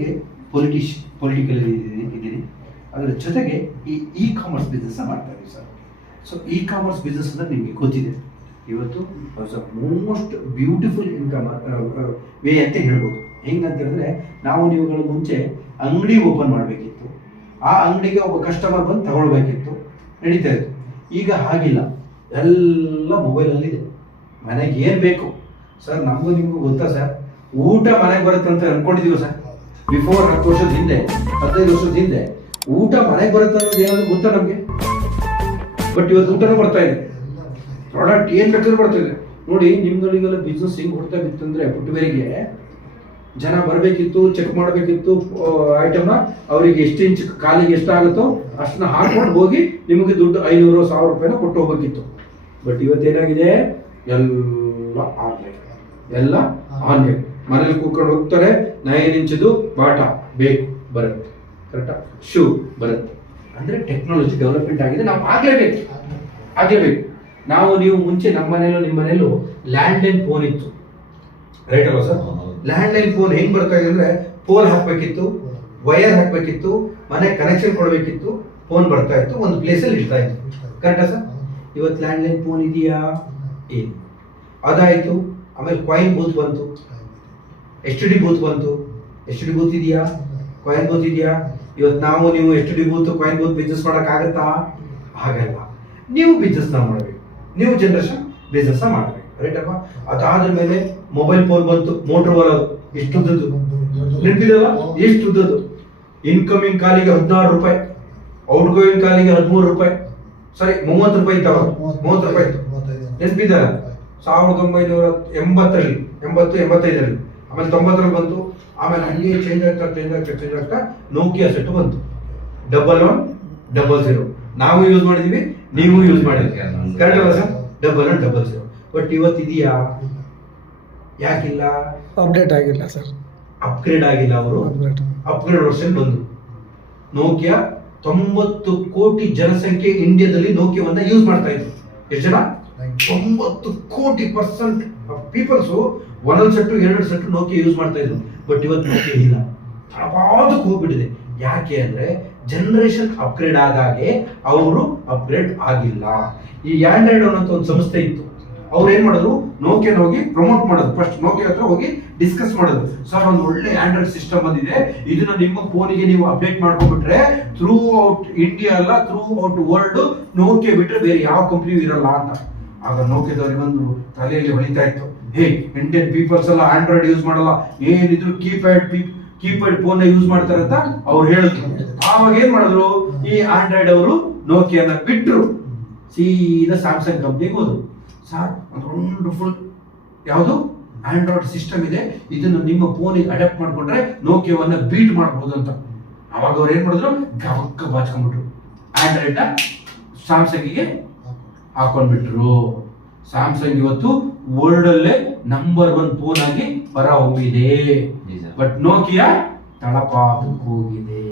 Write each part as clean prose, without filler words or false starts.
ಜೊತೆಗೆ ಪೊಲಿಟಿಕಲ್ ಇದ್ದೀನಿ, ಅದರ ಜೊತೆಗೆ ಈ ಕಾಮರ್ಸ್ ಬಿಸ್ನೆಸ್ ಮಾಡ್ತಾ ಇದ್ದೀವಿ ಸರ್. ಸೊ ಕಾಮರ್ಸ್ ಬಿಸ್ನೆಸ್ ಅಂದರೆ ನಿಮಗೆ ಗೊತ್ತಿದೆ, ಇವತ್ತು ಮೋಸ್ಟ್ ಬ್ಯೂಟಿಫುಲ್ ಇನ್ಕಮ್ ವೇ ಅಂತ ಹೇಳ್ಬೋದು. ಹೆಂಗಂತ ಹೇಳಿದ್ರೆ, ನಾವು ನೀವುಗಳು ಮುಂಚೆ ಅಂಗಡಿ ಓಪನ್ ಮಾಡಬೇಕಿತ್ತು, ಆ ಅಂಗಡಿಗೆ ಒಬ್ಬ ಕಸ್ಟಮರ್ ಬಂದು ತಗೊಳ್ಬೇಕಿತ್ತು, ನಡೀತಾ ಇತ್ತು. ಈಗ ಹಾಗಿಲ್ಲ, ಎಲ್ಲ ಮೊಬೈಲಲ್ಲಿದೆ. ಮನೆಗೆ ಏನು ಬೇಕು ಸರ್, ನಮಗೂ ನಿಮಗೂ ಗೊತ್ತಾ ಸರ್, ಊಟ ಮನೆಗೆ ಬರುತ್ತೆ ಅಂತ ಅನ್ಕೊಂಡಿದೀವಿ ಸರ್. ಬಿಫೋರ್ 10 ವರ್ಷದ ಹಿಂದೆ, 15 ವರ್ಷದ ಹಿಂದೆ ಊಟ ಮನೆಗೆ ಬರುತ್ತೆ ಅನ್ನೋದು ಏನಾದ್ರು ಗೊತ್ತಾ ನಮಗೆ? ಬಟ್ ಇವತ್ತು ಊಟನೂ ಬರ್ತಾ ಇದೆ, ಪ್ರಾಡಕ್ಟ್ ಏನು ಬೇಕಾದ್ರೂ ಬರ್ತಾ ಇದೆ. ನೋಡಿ, ನಿಮ್ಗಳಿಗೆಲ್ಲ ಬಿಸ್ನೆಸ್ ಹೆಂಗ್ ಹೊಡ್ತಾ ಬಿತ್ತಂದ್ರೆ, ಪುಟ್ಟವೇರಿಗೆ ಜನ ಬರಬೇಕಿತ್ತು, ಚೆಕ್ ಮಾಡಬೇಕಿತ್ತು ಐಟಮ್ನ, ಅವರಿಗೆ ಎಷ್ಟು ಇಂಚ್ ಕಾಲಿಗೆ ಎಷ್ಟಾಗುತ್ತೋ ಅಷ್ಟನ್ನ ಹಾಕೊಂಡು ಹೋಗಿ ನಿಮಗೆ ದುಡ್ಡು 500-1000 ರೂಪಾಯಿನ ಕೊಟ್ಟು ಹೋಗ್ಬೇಕಿತ್ತು. ಬಟ್ ಇವತ್ತೇನಾಗಿದೆ, ಎಲ್ಲ ಆನ್ಲೈನ್. ಮನೇಲಿ ಕೂತ್ಕೊಂಡು ಹೋಗ್ತಾರೆ, 9 ಇಂಚದು ಬಾಟ ಬೇಕು ಬರುತ್ತೆ, ಕರೆಕ್ಟಾ, ಶೂ ಬರುತ್ತೆ. ಅಂದ್ರೆ ಟೆಕ್ನಾಲಜಿ ಡೆವಲಪ್ಮೆಂಟ್ ಆಗಿದೆ, ನಾವು ಆಗ್ಲೇಬೇಕು. ನಾವು ನೀವು ಮುಂಚೆ ನಮ್ಮ ಮನೇಲೂ ನಿಮ್ಮ ಮನೇಲೂ ಲ್ಯಾಂಡ್ಲೈನ್ ಫೋನ್ ಇತ್ತು, ರೈಟ್ ಅಲ್ವಾ ಸರ್? ಲ್ಯಾಂಡ್ಲೈನ್ ಫೋನ್ ಹೆಂಗ್ ಬರ್ತಾ ಇದೆ ಅಂದ್ರೆ, ಪೋಲ್ ಹಾಕ್ಬೇಕಿತ್ತು, ವೈರ್ ಹಾಕ್ಬೇಕಿತ್ತು, ಮನೆ ಕನೆಕ್ಷನ್ ಕೊಡಬೇಕಿತ್ತು, ಫೋನ್ ಬರ್ತಾ ಇತ್ತು, ಒಂದು ಪ್ಲೇಸಲ್ಲಿ ಇಡ್ತಾ ಇತ್ತು, ಕರೆಕ್ಟಾ ಸರ್? ಇವತ್ತು ಲ್ಯಾಂಡ್ಲೈನ್ ಫೋನ್ ಇದೆಯಾ? ಏನು ಅದಾಯ್ತು. ಆಮೇಲೆ ಕಾಯಿನ್ ಬೂತ್ ಬಂತು, STD ಬೂತ್ ಬಂತು. STD ಬೂತ್ ಇದೆಯಾ? ಕಾಯಿನ್ ಬೂತ್ ಇದೆಯಾ? ಇವತ್ತು ನಾವು ನೀವು STD booth coin booth business ಮಾಡೋಕ್ಕಾಗತ್ತಾ? ಆಗಲ್ಲ. ನೀವು ಬಿಸ್ನೆಸ್ ಮಾಡಬೇಕು, ನೀವು ಜನರೇಷನ್ ಬಿಸ್ನೆಸ್ ಮಾಡಬೇಕು, ರೈಟ್ ಅಲ್ವಾ? ಅದಾದ ಮೇಲೆ ಮೊಬೈಲ್ ಫೋನ್ ಬಂತು, ಮೋಟೋರೋಲಾ, ಎಷ್ಟು ಉದ್ದದ್ದು ನೆನಪಿದಲ್ಲ? ಎಷ್ಟು ಉದ್ದದ್ದು? ಇನ್ಕಮಿಂಗ್ ಕಾಲಿಗೆ 16 ರೂಪಾಯಿ, ಔಟ್ ಗೋಯಿಂಗ್ ಕಾಲಿಗೆ 13 ರೂಪಾಯಿ, ಸಾರಿ 30 ರೂಪಾಯಿ ಇತ್ತವ, 30 ರೂಪಾಯಿ ಇತ್ತು, ನೆನಪಿದಲ್ಲ? 1980-85ರಲ್ಲಿ, ಆಮೇಲೆ 90ರಲ್ಲಿ ಬಂತು. ಆಮೇಲೆ ಹಂಗೆ ಚೇಂಜ್ ಆಗ್ತಾ ನೋಕಿಯಾ ಸೆಟ್ ಬಂತು, 1100. ನಾವು ಯೂಸ್ ಮಾಡಿದೀವಿ, ನೀವು ಯೂಸ್ ಮಾಡಿದ್ವಿ, ಕರೆಕ್ಟ್ ಅಲ್ಲ ಸರ್? 1100. ಬಟ್ ಇವತ್ತು ಇದೆಯಾ? ಯಾಕಿಲ್ಲ? ಅಪ್ಡೇಟ್ ಆಗಿಲ್ಲ ಸರ್, ಅಪ್ಗ್ರೇಡ್ ಆಗಿಲ್ಲ. ಅವರು ಅಪ್ಗ್ರೇಡ್ ವರ್ಷನ್ ಬಂದು ನೋಕಿಯಾ 90 ಕೋಟಿ ಜನಸಂಖ್ಯೆ ಇಂಡಿಯಾದಲ್ಲಿ ನೋಕಿಯಾವನ್ನ ಯೂಸ್ ಮಾಡ್ತಾ ಇದ್ರು. ಎಷ್ಟು ಜನ? 90 ಕೋಟಿ % ಪೀಪಲ್ಸ್ ಒಂದೊಂದು ಸೆಟ್ಟು 2 ಸೆಟ್ಟು ನೋಕಿಯಾ ಯೂಸ್ ಮಾಡ್ತಾ ಇದ್ರು. ಬಟ್ ಇವತ್ತು ನೋಕಿಯಾ ಇಲ್ಲ, ತಳಪಾದಕ್ಕೆ ಹೋಗ್ಬಿಟ್ಟಿದೆ. ಯಾಕೆ ಅಂದ್ರೆ ಜನರೇಷನ್ ಅಪ್ಗ್ರೇಡ್ ಆದಾಗೆ ಅವರು ಅಪ್ಗ್ರೇಡ್ ಆಗಿಲ್ಲ. ಈ ಆಂಡ್ರಾಯ್ಡ್ ಅನ್ನೋ ಒಂದು ಸಂಸ್ಥೆ ಇತ್ತು, ಅವ್ರು ಏನ್ ಮಾಡಿದ್ರು, ನೋಕಿಯಾ ಹೋಗಿ ಪ್ರಮೋಟ್ ಮಾಡೋದು. ಫಸ್ಟ್ ನೋಕಿಯಾ ಹತ್ರ ಹೋಗಿ ಡಿಸ್ಕಸ್ ಮಾಡೋದು, ಸರ್ ಒಂದು ಒಳ್ಳೆ ಆಂಡ್ರಾಯ್ಡ್ ಸಿಸ್ಟಮ್ ಬಂದಿದೆ, ಇದನ್ನ ನಿಮ್ಮ ಫೋನಿಗೆ ನೀವು ಅಪ್ಡೇಟ್ ಮಾಡ್ಕೊಂಡ್ಬಿಟ್ರೆ ಥ್ರೂ ಔಟ್ ಇಂಡಿಯಾ ಅಲ್ಲ, ಥ್ರೂ ಔಟ್ ವರ್ಲ್ಡ್ ನೋಕಿಯಾ ಬಿಟ್ರೆ ಬೇರೆ ಯಾವ ಕಂಪ್ನಿಯೂ ಇರಲ್ಲ ಅಂತ. ಆಗ ನೋಕಿಯಾದವ್ರಿಗೆ ಒಂದು ತಲೆಯಲ್ಲಿ ಹೊಳಿತಾ ಇತ್ತು, ಹೇ ಇಂಡಿಯನ್ ಪೀಪಲ್ಸ್ ಎಲ್ಲ ಆಂಡ್ರಾಯ್ಡ್ ಯೂಸ್ ಮಾಡಲ್ಲ, ಏನಿದ್ರು ಕೀಪ್ಯಾಡ್ ಫೋನ್ ಯೂಸ್ ಮಾಡ್ತಾರೆ ಅಂತ ಅವ್ರು ಹೇಳಿದ್ರು. ಆವಾಗ ಏನ್ ಮಾಡಿದ್ರು, ಈ ಆಂಡ್ರಾಯ್ಡ್ ಅವರು ನೋಕಿಯಾನ ಬಿಟ್ರು, ಸೀದಾ ಸ್ಯಾಮ್ಸಂಗ್ ಕಂಪ್ನಿಗೆ ಹೋದ್ರು. ಸರ್ ಒಂದು ವಂಡರ್ಫುಲ್ ಯಾವುದು ಆಂಡ್ರಾಯ್ಡ್ ಸಿಸ್ಟಮ್ ಇದೆ, ಇದನ್ನು ನಿಮ್ಮ ಫೋನಿಗೆ ಅಡಾಪ್ಟ್ ಮಾಡ್ಕೊಂಡ್ರೆ ನೋಕಿಯಾವನ್ನ ಬೀಟ್ ಮಾಡಬಹುದು ಅಂತ. ಅವಾಗ ಅವ್ರು ಏನ್ ಮಾಡಿದ್ರು, ಗವಕ್ಕ ಬಾಚ್ಕೊಂಡ್ಬಿಟ್ರು, ಆಂಡ್ರಾಯ್ಡ್ ಸ್ಯಾಮ್ಸಂಗಿಗೆ ಹಾಕೊಂಡ್ಬಿಟ್ರು. ಸ್ಯಾಮ್ಸಂಗ್ ಇವತ್ತು ವರ್ಲ್ಡ್ ಅಲ್ಲೇ ನಂಬರ್ 1 ಫೋನ್ ಆಗಿ ಹೊರ ಹೊಮ್ಮಿದೆ. ಬಟ್ ನೋಕಿಯಾ ತಳಪಾದಕ್ಕೆ ಹೋಗಿದೆ,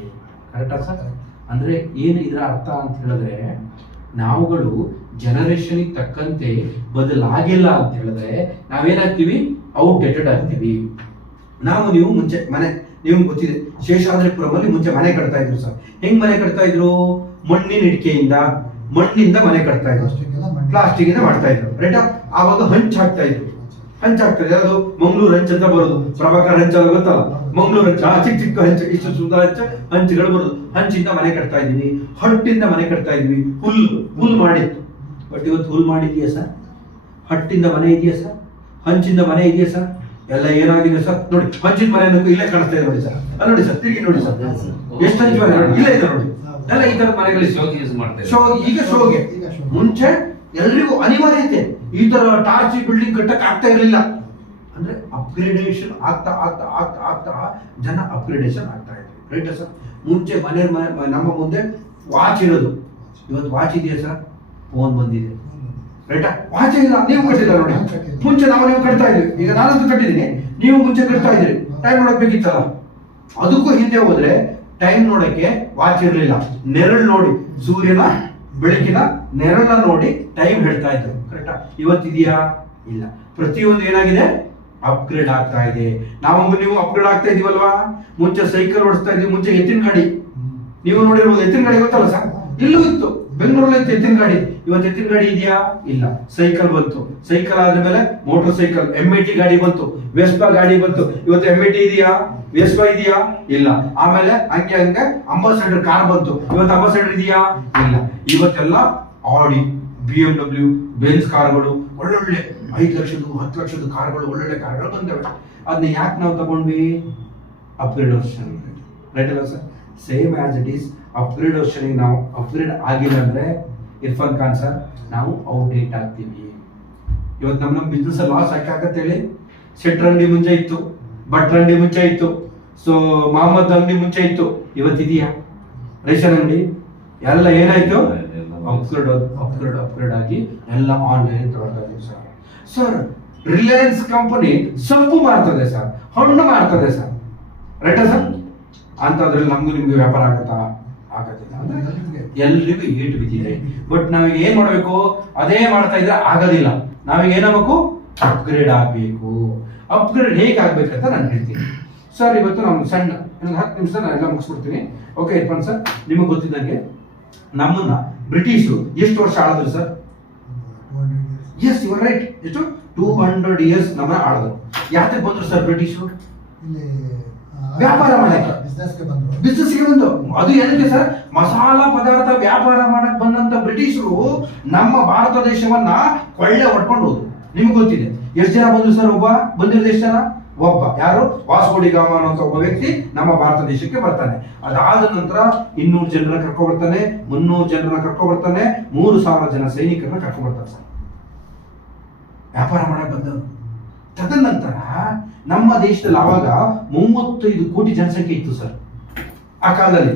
ಕರೆಕ್ಟಾ ಸರ್? ಅಂದ್ರೆ ಏನು ಇದರ ಅರ್ಥ ಅಂತ ಹೇಳಿದ್ರೆ, ನಾವುಗಳು ಜನರೇಷನ್ ತಕ್ಕಂತೆ ಬದಲಾಗಿಲ್ಲ ಅಂತ ಹೇಳಿದ್ರೆ ನಾವೇನಾಗ್ತೀವಿ, ಔಟ್ಡೇಟೆಡ್ ಆಗ್ತೀವಿ. ನಾವು ನೀವು ಮುಂಚೆ ಮನೆ, ನಿಮ್ಗೆ ಗೊತ್ತಿದೆ, ಶೇಷಾದ್ರಿಪುರಮಲ್ಲಿ ಮುಂಚೆ ಮನೆ ಕಟ್ತಾ ಇದ್ರು ಸರ್. ಹೆಂಗ್ ಮನೆ ಕಟ್ತಾ ಇದ್ರು? ಮಣ್ಣಿನ ಇಟ್ಕೆಯಿಂದ, ಮಣ್ಣಿಂದ ಮನೆ ಕಟ್ತಾ ಇದ್ರು, ಪ್ಲಾಸ್ಟಿಕ್ ಇಂದ ಮಾಡ್ತಾ ಇದ್ರು, ರೈಟಾ? ಆವಾಗ ಹಂಚಾಗ್ತಾ ಇದ್ರು, ಹಂಚಾಗ್ತದೆ. ಅದು ಮಂಗಳೂರು ಹಂಚ್ ಅಂತ ಬರೋದು, ಪ್ರಭಾಕರ್ ಹಂಚ ಗೊತ್ತಲ್ಲ, ಮಂಗಳೂರು ಹಂಚ, ಚಿಕ್ಕ ಚಿಕ್ಕ ಹಂಚ, ಇಷ್ಟು ಸುಂದರ ಹಂಚುಗಳು ಬರೋದು. ಹಂಚಿಂದ ಮನೆ ಕಟ್ತಾ ಇದೀವಿ, ಹಟ್ಟಿಂದ ಮನೆ ಕಟ್ತಾ ಇದೀವಿ, ಹುಲ್ ಮಾಡಿತ್ತು. ಬಟ್ ಇವತ್ತು ಹುಲ್ ಮಾಡಿದೆಯಾ ಸರ್? ಹಟ್ಟಿಂದ ಮನೆ ಇದೆಯಾ ಸರ್? ಹಂಚಿಂದ ಮನೆ ಇದೆಯಾ ಸರ್? ಎಲ್ಲ ಏನಾಗಿದೆ ಸರ್? ನೋಡಿ, ಹಂಚಿನ ಮನೆ ಅನ್ನೋಕ್ಕೂ ಇಲ್ಲೇ ಕಾಣಿಸ್ತಾ ಇದೆ ನೋಡಿ ಸರ್, ಅಲ್ಲಿ ನೋಡಿ ಸರ್, ತಿರುಗಿ ನೋಡಿ ಸರ್, ಎಷ್ಟು ಹಂಚು ಮನೆ ನೋಡಿ, ಇಲ್ಲೇ ಇದೆ ನೋಡಿ. ಎಲ್ಲ ಈ ತರ ಮನೆಗಳಿಗೆ ಈಗ ಶೋಗೆ. ಮುಂಚೆ ಎಲ್ರಿಗೂ ಅನಿವಾರ್ಯತೆ, ಈ ತರ ಟಾರ್ಚ್ ಬಿಲ್ಡಿಂಗ್ ಕಟ್ಟಕ್ ಆಗ್ತಾ ಇರಲಿಲ್ಲ. ಅಂದ್ರೆ ಅಪ್ಗ್ರೇಡೇಷನ್ ಆಗ್ತಾ ಆಗ್ತಾ ಆಗ್ತಾ ಆಗ್ತಾ ಜನ ಅಪ್ಗ್ರೇಡೇಷನ್ ಆಗ್ತಾ ಇದ್ರು, ರೈಟ್ ಸರ್? ಮುಂಚೆ ನಮ್ಮ ಮುಂದೆ ವಾಚ್ ಇರೋದು, ಇವತ್ತು ವಾಚ್ ಇದೆಯಾ ಸರ್? ಫೋನ್ ಬಂದಿದೆ, ರೈಟಾ? ವಾಚ್ ಇಲ್ಲ, ನೀವು ಕಟ್ಟಿಲ್ಲ ನೋಡಿ. ಮುಂಚೆ ನೀವು ಕಟ್ತಾ ಇದ್ವಿ, ಈಗ ನಾನಂತೂ ಕಟ್ಟಿದ್ದೀನಿ, ನೀವು ಮುಂಚೆ ಕಟ್ತಾ ಇದ್ರಿ. ಟೈಮ್ ನೋಡಕ್ ಬೇಕಿತ್ತಲ್ಲ. ಅದಕ್ಕೂ ಹಿಂದೆ ಹೋದ್ರೆ ಟೈಮ್ ನೋಡಕ್ಕೆ ವಾಚ್ ಇರಲಿಲ್ಲ, ನೆರಳು ನೋಡಿ, ಸೂರ್ಯನ ಬೆಳಕಿನ ನೆರಳನ್ನ ನೋಡಿ ಟೈಮ್ ಹೇಳ್ತಾ ಇದ್ರು, ಕರೆಕ್ಟಾ? ಇವತ್ತಿದೆಯಾ? ಇಲ್ಲ. ಪ್ರತಿಯೊಂದು ಏನಾಗಿದೆ, ಅಪ್ಗ್ರೇಡ್ ಆಗ್ತಾ ಇದೆ. ನೀವು ಅಪ್ಗ್ರೇಡ್ ಆಗ್ತಾ ಇದೀವಲ್ವಾ? ಮುಂಚೆ ಸೈಕಲ್ ಓಡಿಸ್ತಾ ಇದ್ವಿ, ಮುಂಚೆ ಎತ್ತಿನ ಗಾಡಿ ನೀವು ನೋಡಿರ್ಬೋದು. ಎತ್ತಿನ ಗಾಡಿ ಗೊತ್ತಲ್ಲ ಸರ್? ಇಲ್ಲೂ ಇತ್ತು, ಬೆಂಗಳೂರಲ್ಲಿ ಇತ್ತು ಎತ್ತಿನ ಗಾಡಿ. ಇವತ್ತು ಎತ್ತಿನ ಗಾಡಿ ಇದೆಯಾ? ಇಲ್ಲ. ಸೈಕಲ್ ಬಂತು, ಸೈಕಲ್ ಆದ್ಮೇಲೆ ಮೋಟರ್ ಸೈಕಲ್, MIT ಗಾಡಿ ಬಂತು, ವೆಸ್ಪಾ ಗಾಡಿ ಬಂತು. ಇವತ್ತು MIT ಇದೆಯಾ? ವೆಸ್ಪಾ ಇದೆಯಾ? ಇಲ್ಲ. ಆಮೇಲೆ ಹಂಗೆ ಅಂಬಾಸಡರ್ ಕಾರ್ ಬಂತು. ಇವತ್ತು ಅಂಬಾಸಡರ್ ಇದೆಯಾ? ಇಲ್ಲ. ಇವತ್ತೆಲ್ಲ ಆಡಿ, BMW, ಬೆನ್ಸ್ ಕಾರ್ಗಳು, ಒಳ್ಳೊಳ್ಳೆ 5 ಲಕ್ಷದ 10 ಲಕ್ಷದ ಕಾರ್ಗಳು, ಒಳ್ಳೊಳ್ಳೆ ಕಾರ್ಗಳು ಬಂದವೆ. ಅದನ್ನ ಯಾಕೆ ನಾವು ತಗೊಂಡ್ವಿ? ಅಪ್ಗ್ರೇಡ್ ವರ್ಷನ್, ರೈಟ್ ಅಲ್ಲ sir? Same as it is upgrade version ನಾವು ಅಪ್ಗ್ರೇಡ್ ಆಗಿಲ್ಲ ಅಂದ್ರೆ ಇರ್ಫಾನ್ ಖಾನ್ ಸರ್, ನಾವು ಔಟ್ಡೇಟ್ ಆಗ್ತೀವಿ. ಇವತ್ತು ನಮ್ಮ ಬಿಸ್ನೆಸ್ ಲಾಸ್ ಯಾಕಾಗತ್ತೆ ಹೇಳಿ? ಶೆಟ್ರ್ ಅಂಗಡಿ ಮುಂಚೆ ಇತ್ತು, ಭಟ್ರ ಅಂಗಡಿ ಮುಂಚೆ ಇತ್ತು, ಸೊ ಮಹಮ್ಮದ್ ಅಂಗಡಿ ಮುಂಚೆ ಇತ್ತು. ಇವತ್ತಿದೆಯಾ? ರೇಷನ್ ಅಂಗಡಿ ಎಲ್ಲ ಏನಾಯ್ತು? ಅಪ್ಗ್ರೇಡ್ ಆಗಿ ಎಲ್ಲ ಆನ್ಲೈನ್ ತಗೊಳ್ತಾ ಇದೀವಿ ಸರ್. ಸರ್ ರಿಲಯನ್ಸ್ ಕಂಪನಿ ಸೊಪ್ಪು ಮಾರ್ತದೆ ಸರ್, ಹಣ್ಣು ಮಾರ್ತದೆ ಸರ್, ರೈಟಾ ಸರ್? ಅಂತದ್ರಲ್ಲಿ ನಮ್ಗೂ ನಿಮ್ಗೆ ವ್ಯಾಪಾರ ಆಗತ್ತಿಲ್ಲ ಅಂದ್ರೆ ಎಲ್ರಿಗೂ ಏಟ್ ಬಿದ್ದಿದೆ. ಬಟ್ ನಾವೀಗ ಏನ್ ಮಾಡ್ಬೇಕು? ಅದೇ ಮಾಡ್ತಾ ಇದ್ರೆ ಆಗೋದಿಲ್ಲ. ನಾವೀಗ ಏನಾಗಬೇಕು? ಅಪ್ಗ್ರೇಡ್ ಆಗ್ಬೇಕು. ಅಪ್ಗ್ರೇಡ್ ಹೇಗೆ ಆಗ್ಬೇಕಂತ ನಾನು ಹೇಳ್ತೀನಿ ಸರ್. ಇವತ್ತು ನಾವು ಸಣ್ಣ 10 ನಿಮಿಷ ನಾನು ಎಲ್ಲ ಮುಗಿಸ್ಬಿಡ್ತೀನಿ. ಓಕೆ ಇರ್ಫಾನ್ ಸರ್, ನಿಮಗೆ ಗೊತ್ತಿದ್ದಂಗೆ ನಮ್ಮನ್ನ ಬ್ರಿಟಿಷರು ಎಷ್ಟು ವರ್ಷ ಆಳಿದ್ರು sir? Yes, you are right. ಎಷ್ಟು? 200 years ನಮ್ಮನ್ನ ಆಳಿದ್ರು. ಯಾಕೆ ಬಂದ್ರು ಸರ್ ಬ್ರಿಟಿಷರು? ವ್ಯಾಪಾರ ಮಾಡಕ್ಕೆ, ಬಿಸ್ನೆಸ್ಗೆ ಬಂದು. ಅದು ಏನಕ್ಕೆ ಸರ್? ಮಸಾಲಾ ಪದಾರ್ಥ ವ್ಯಾಪಾರ ಮಾಡಕ್ ಬಂದಂತ ಬ್ರಿಟಿಷರು ನಮ್ಮ ಭಾರತ ದೇಶವನ್ನ ಕೊಳ್ಳೆ ಹೊಡ್ಕೊಂಡು ಹೋದ್ರು. ನಿಮ್ಗೆ ಗೊತ್ತಿದೆ ಎಷ್ಟು ಜನ ಬಂದ್ರು ಸರ್? ಬಂದಿರೋದು ಎಷ್ಟು ಜನ? ಒಬ್ಬ. ಯಾರು? ವಾಸ್ಕೋ ಡಿ ಗಾಮಾ ಅನ್ನೋ ಒಬ್ಬ ವ್ಯಕ್ತಿ ನಮ್ಮ ಭಾರತ ದೇಶಕ್ಕೆ ಬರ್ತಾನೆ. ಅದಾದ ನಂತರ 200 ಜನರನ್ನ ಕರ್ಕೊಂಡ್ ಬರ್ತಾನೆ, 300 ಜನರನ್ನ ಕರ್ಕೊಂಡ್ ಬರ್ತಾನೆ, 3000 ಜನ ಸೈನಿಕರನ್ನ ಕರ್ಕೊಂಡ್ ಬರ್ತಾನೆ ಸರ್, ವ್ಯಾಪಾರ ಮಾಡಕ್ ಬಂದವರು. ತದನಂತರ ನಮ್ಮ ದೇಶದಲ್ಲಿ ಆವಾಗ 35 ಕೋಟಿ ಜನಸಂಖ್ಯೆ ಇತ್ತು ಸರ್ ಆ ಕಾಲದಲ್ಲಿ.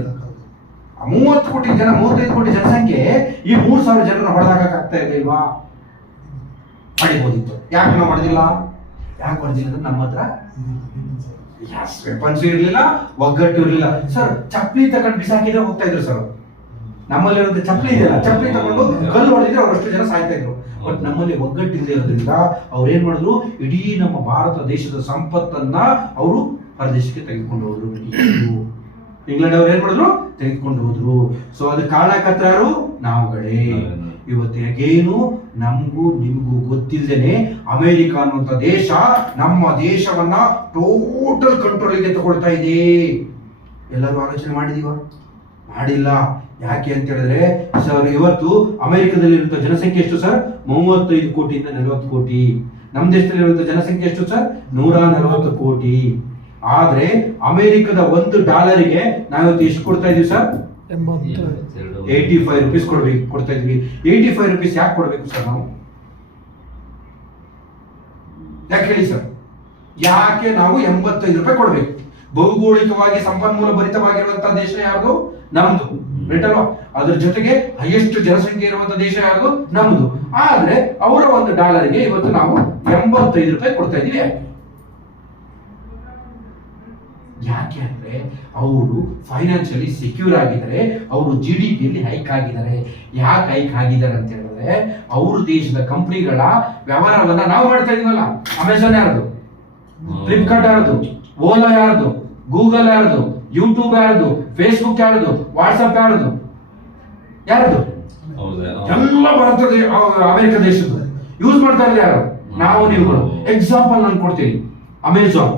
35 ಕೋಟಿ ಜನಸಂಖ್ಯೆ ಈ 3000 ಜನರನ್ನ ಹೊಡೆದಾಕ ಆಗ್ತಾ ಇರ್ಲಿಲ್ವಾ? ಮಾಡಿಬೋದಿತ್ತು. ಯಾಕೆ ನಾವು ಮಾಡಿದಿಲ್ಲ? ಯಾಕೆ ಮಾಡಿದಿಲ್ಲ ಅಂದ್ರೆ ನಮ್ಮ ಹತ್ರ ವೆಪನ್ಸ್ ಇರ್ಲಿಲ್ಲ, ಒಗ್ಗಟ್ಟು ಇರ್ಲಿಲ್ಲ ಸರ್. ಚಪ್ಪಲಿ ತಗೊಂಡು ಬಿಸಾಕಿದ್ರೆ ಹೋಗ್ತಾ ಇದ್ರು ಸರ್. ನಮ್ಮಲ್ಲಿ ಇರೋದು ಚಪ್ಪಲಿ ಇದೆಯಲ್ಲ, ಚಪ್ಪಲಿ ತಗೊಂಡು ಕಲ್ಲು ಹೊಡೆದಿದ್ರೆ ಅವರಷ್ಟು ಜನ ಸಾಯ್ತಾ ಇದ್ರು. ಬಟ್ ನಮ್ಮಲ್ಲಿ ಒಗ್ಗಟ್ಟು ಇಲ್ಲದೆ ಇರೋದ್ರಿಂದ ಅವ್ರು ಏನ್ ಮಾಡಿದ್ರು? ಇಡೀ ನಮ್ಮ ಭಾರತ ದೇಶದ ಸಂಪತ್ತನ್ನ ಅವರು ಹೊರದೇಶಕ್ಕೆ ತೆಗೆದುಕೊಂಡು ಹೋದ್ರು. ಇಂಗ್ಲೆಂಡ್ ಅವ್ರು ಏನ್ ಮಾಡಿದ್ರು? ತೆಗೆದುಕೊಂಡು ಹೋದ್ರು. ಸೊ ಅದಕ್ಕೆ ಕಾರಣಕರ್ತ ಯಾರು? ನಾವುಗಳೇ. ಇವತ್ತೇನು ನಮಗೂ ನಿಮಗೂ ಗೊತ್ತಿಲ್ಲದೇನೆ ಅಮೆರಿಕ ಅನ್ನುವಂಥ ದೇಶ ನಮ್ಮ ದೇಶವನ್ನ ಟೋಟಲ್ ಕಂಟ್ರೋಲ್ಗೆ ತಗೊಳ್ತಾ ಇದೆ. ಎಲ್ಲರೂ ಆಲೋಚನೆ ಮಾಡಿದೀವ? ಮಾಡಿಲ್ಲ. ಯಾಕೆ ಅಂತ ಹೇಳಿದ್ರೆ ಸರ್, ಇವತ್ತು ಅಮೆರಿಕದಲ್ಲಿರುವಂತಹ ಜನಸಂಖ್ಯೆ ಎಷ್ಟು ಸರ್? 35 ಕೋಟಿಯಿಂದ 40 ಕೋಟಿ. ನಮ್ಮ ದೇಶದಲ್ಲಿರುವಂತಹ ಜನಸಂಖ್ಯೆ ಎಷ್ಟು ಸರ್? 140 ಕೋಟಿ. ಆದ್ರೆ ಅಮೆರಿಕದ $1 ನಾವಿವತ್ತು ಎಷ್ಟು ಕೊಡ್ತಾ ಇದೀವಿ ಸರ್? 85 ರೂಪೀಸ್ ಕೊಡ್ತಾ ಇದೀವಿ. 85 ರೂಪೀಸ್ ಯಾಕೆ ಕೊಡ್ಬೇಕು ಸರ್ ನಾವು? ಯಾಕೆ ಹೇಳಿ ಸರ್? ಯಾಕೆ ನಾವು 85 ರೂಪಾಯಿ ಕೊಡ್ಬೇಕು? ಭೌಗೋಳಿಕವಾಗಿ ಸಂಪನ್ಮೂಲ ಭರಿತವಾಗಿರುವಂತಹ ದೇಶ ಯಾವುದು? ನಮ್ದು, ರೈಟ್ ಅಲ್ವಾ? ಅದ್ರ ಜೊತೆಗೆ ಹೈಯೆಸ್ಟ್ ಜನಸಂಖ್ಯೆ ಇರುವಂತಹ ದೇಶ ಯಾವುದು? ನಮ್ದು. ಆದ್ರೆ ಅವರ $1 ಇವತ್ತು ನಾವು 85 ರೂಪಾಯಿ ಕೊಡ್ತಾ ಇದೀವಿ. ಯಾಕೆ ಅಂದ್ರೆ ಅವರು ಫೈನಾನ್ಷಿಯಲಿ ಸೆಕ್ಯೂರ್ ಆಗಿದ್ದಾರೆ, ಅವರು GDPಯಲ್ಲಿ ಹೈಕ್ ಆಗಿದ್ದಾರೆ. ಯಾಕೆ ಹೈಕ್ ಆಗಿದ್ದಾರೆ ಅಂತ ಹೇಳಿದ್ರೆ ಅವ್ರ ದೇಶದ ಕಂಪನಿಗಳ ವ್ಯವಹಾರವನ್ನ ನಾವು ಮಾಡ್ತಾ ಇದೀವಲ್ಲ. ಅಮೆಝಾನ್ ಯಾರ್ದು? ಫ್ಲಿಪ್ಕಾರ್ಟ್ ಯಾರ್ದು? ಓಲಾ ಯಾರ್ದು? ಗೂಗಲ್ ಯಾರ್ದು? ಯೂಟ್ಯೂಬ್ ಯಾರ್ದು? ಫೇಸ್ಬುಕ್ ಯಾರ್ದು? ವಾಟ್ಸ್ಆಪ್ ಯಾರ್ದು? ಎಲ್ಲ ಬರ್ತದೆ ಅಮೆರಿಕ ದೇಶದ್ದು. ಯೂಸ್ ಮಾಡ್ತಾ ಇರೋದು ಯಾರು? ನಾವು, ನೀವುಗಳು. ಎಕ್ಸಾಂಪಲ್ ನಾನು ಕೊಡ್ತೀನಿ. ಅಮೆಝಾನ್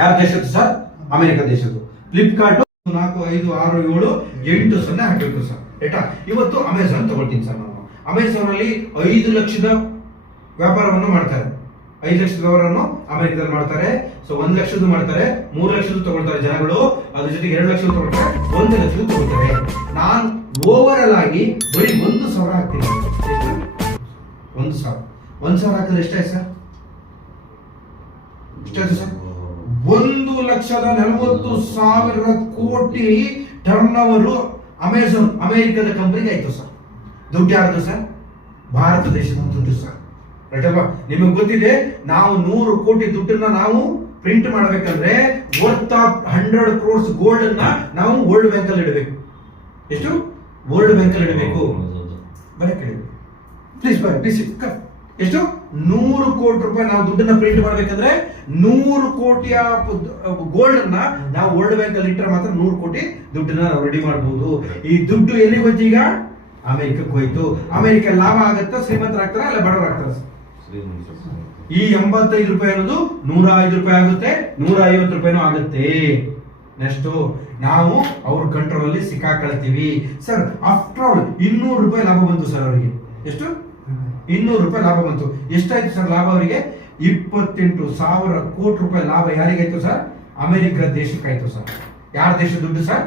ಯಾರ ದೇಶದ್ದು ಸರ್? ಅಮೆರಿಕ ದೇಶದ್ದು. ಫ್ಲಿಪ್ಕಾರ್ಟ್ 4, 5, 6, 7, 8 0 ಹಾಕಬೇಕು ಸರ್, ರೈಟಾ? ಇವತ್ತು ಅಮೆಝಾನ್ ತಗೊಳ್ತೀನಿ ಸರ್. ನಾನು ಅಮೆಝಾನ್ ಅಲ್ಲಿ 5 ಲಕ್ಷದ ವ್ಯಾಪಾರವನ್ನು ಮಾಡ್ತಾರೆ. 5 ಲಕ್ಷದ ವ್ಯವಹಾರವನ್ನು ಅಮೆರಿಕದಲ್ಲಿ ಮಾಡ್ತಾರೆ. ಸೊ 1 ಲಕ್ಷದ್ದು ಮಾಡ್ತಾರೆ, 3 ಲಕ್ಷದ್ದು ತಗೊಳ್ತಾರೆ ಜನಗಳು. ಅದ್ರ ಜೊತೆಗೆ 2 ಲಕ್ಷದ್ದು ತಗೊಳ್ತಾರೆ, 1 ಲಕ್ಷದ್ದು ತಗೊಳ್ತಾರೆ. ನಾನು ಓವರ್ ಆಲ್ ಆಗಿ ಬರೀ 1,000 ಹಾಕ್ತೀನಿ. 1,000 ಹಾಕಿದ್ರೆ ಎಷ್ಟಾಯ್ತು ಸರ್? ಎಷ್ಟಾಯ್ತು ಸರ್? 1,40,000 ಕೋಟಿ ಟರ್ನ್ ಓವರ್ ಅಮೆಝಾನ್ ಅಮೆರಿಕದ ಕಂಪನಿಗೆ ಆಯ್ತು ಸರ್. ದುಡ್ಡು ಯಾರ್ದು ಸರ್? ಭಾರತ ದೇಶದ ದುಡ್ಡು ಸರ್, ರೈಟ್ ಅಲ್ವಾ? ನಿಮಗೆ ಗೊತ್ತಿದೆ, ನಾವು 100 ಕೋಟಿ ದುಡ್ಡನ್ನ ನಾವು ಪ್ರಿಂಟ್ ಮಾಡಬೇಕಂದ್ರೆ ವರ್ತ್ ಆಫ್ 100 crores ಗೋಲ್ಡ್ ಅನ್ನ ನಾವು ವರ್ಲ್ಡ್ ಬ್ಯಾಂಕ್ ಅಲ್ಲಿ ಇಡಬೇಕು. ಎಷ್ಟು? ವರ್ಲ್ಡ್ ಬ್ಯಾಂಕ್ ಅಲ್ಲಿ ಇಡಬೇಕು. ಬರೀ ಕೇಳಿ ಪ್ಲೀಸ್, ಎಷ್ಟು? 100 ಕೋಟಿ ರೂಪಾಯಿ ನಾವು ದುಡ್ಡನ್ನ ಪ್ರಿಂಟ್ ಮಾಡ್ಬೇಕಂದ್ರೆ 100 ಕೋಟಿಯ ಗೋಲ್ಡ್ ಅನ್ನ ನಾವು ವರ್ಲ್ಡ್ ಬ್ಯಾಂಕ್ ಅಲ್ಲಿ ಇಟ್ಟರೆ ಮಾತ್ರ 100 ಕೋಟಿ ದುಡ್ಡನ್ನ ನಾವು ರೆಡಿ ಮಾಡಬಹುದು. ಈ ದುಡ್ಡು ಎಲ್ಲಿಗೆ ಹೋಯ್ತು? ಈಗ ಅಮೆರಿಕಕ್ಕೆ ಹೋಯ್ತು. ಅಮೆರಿಕ ಲಾಭ ಆಗತ್ತಾ, ಶ್ರೀಮಂತರಾಗ್ತಾರ, ಅಲ್ಲ ಬಡವರಾಗ್ತಾರ? ಈ 85 ರೂಪಾಯಿ ಅನ್ನೋದು 105 ರೂಪಾಯಿ ಆಗುತ್ತೆ, 150 ರೂಪಾಯಿನೂ ಆಗುತ್ತೆ. ನೆಕ್ಸ್ಟ್ ನಾವು ಅವ್ರ ಕಂಟ್ರೋಲ್ ಅಲ್ಲಿ ಸಿಕ್ಕಾಕೊಳ್ತೀವಿ. ಸರ್ ಆಫ್ಟರ್ ಆಲ್ 200 ರೂಪಾಯಿ ಲಾಭ ಬಂತು ಸರ್ ಅವರಿಗೆ. ಎಷ್ಟು? 200 ರೂಪಾಯಿ ಲಾಭ ಬಂತು. ಎಷ್ಟಾಯ್ತು ಸರ್ ಲಾಭ ಅವರಿಗೆ? 28,000 ಕೋಟಿ ರೂಪಾಯಿ ಲಾಭ ಯಾರಿಗಾಯ್ತು ಸರ್? ಅಮೆರಿಕ ದೇಶಕ್ಕಾಯ್ತು ಸರ್. ಯಾರ ದೇಶದ ದುಡ್ಡು ಸರ್?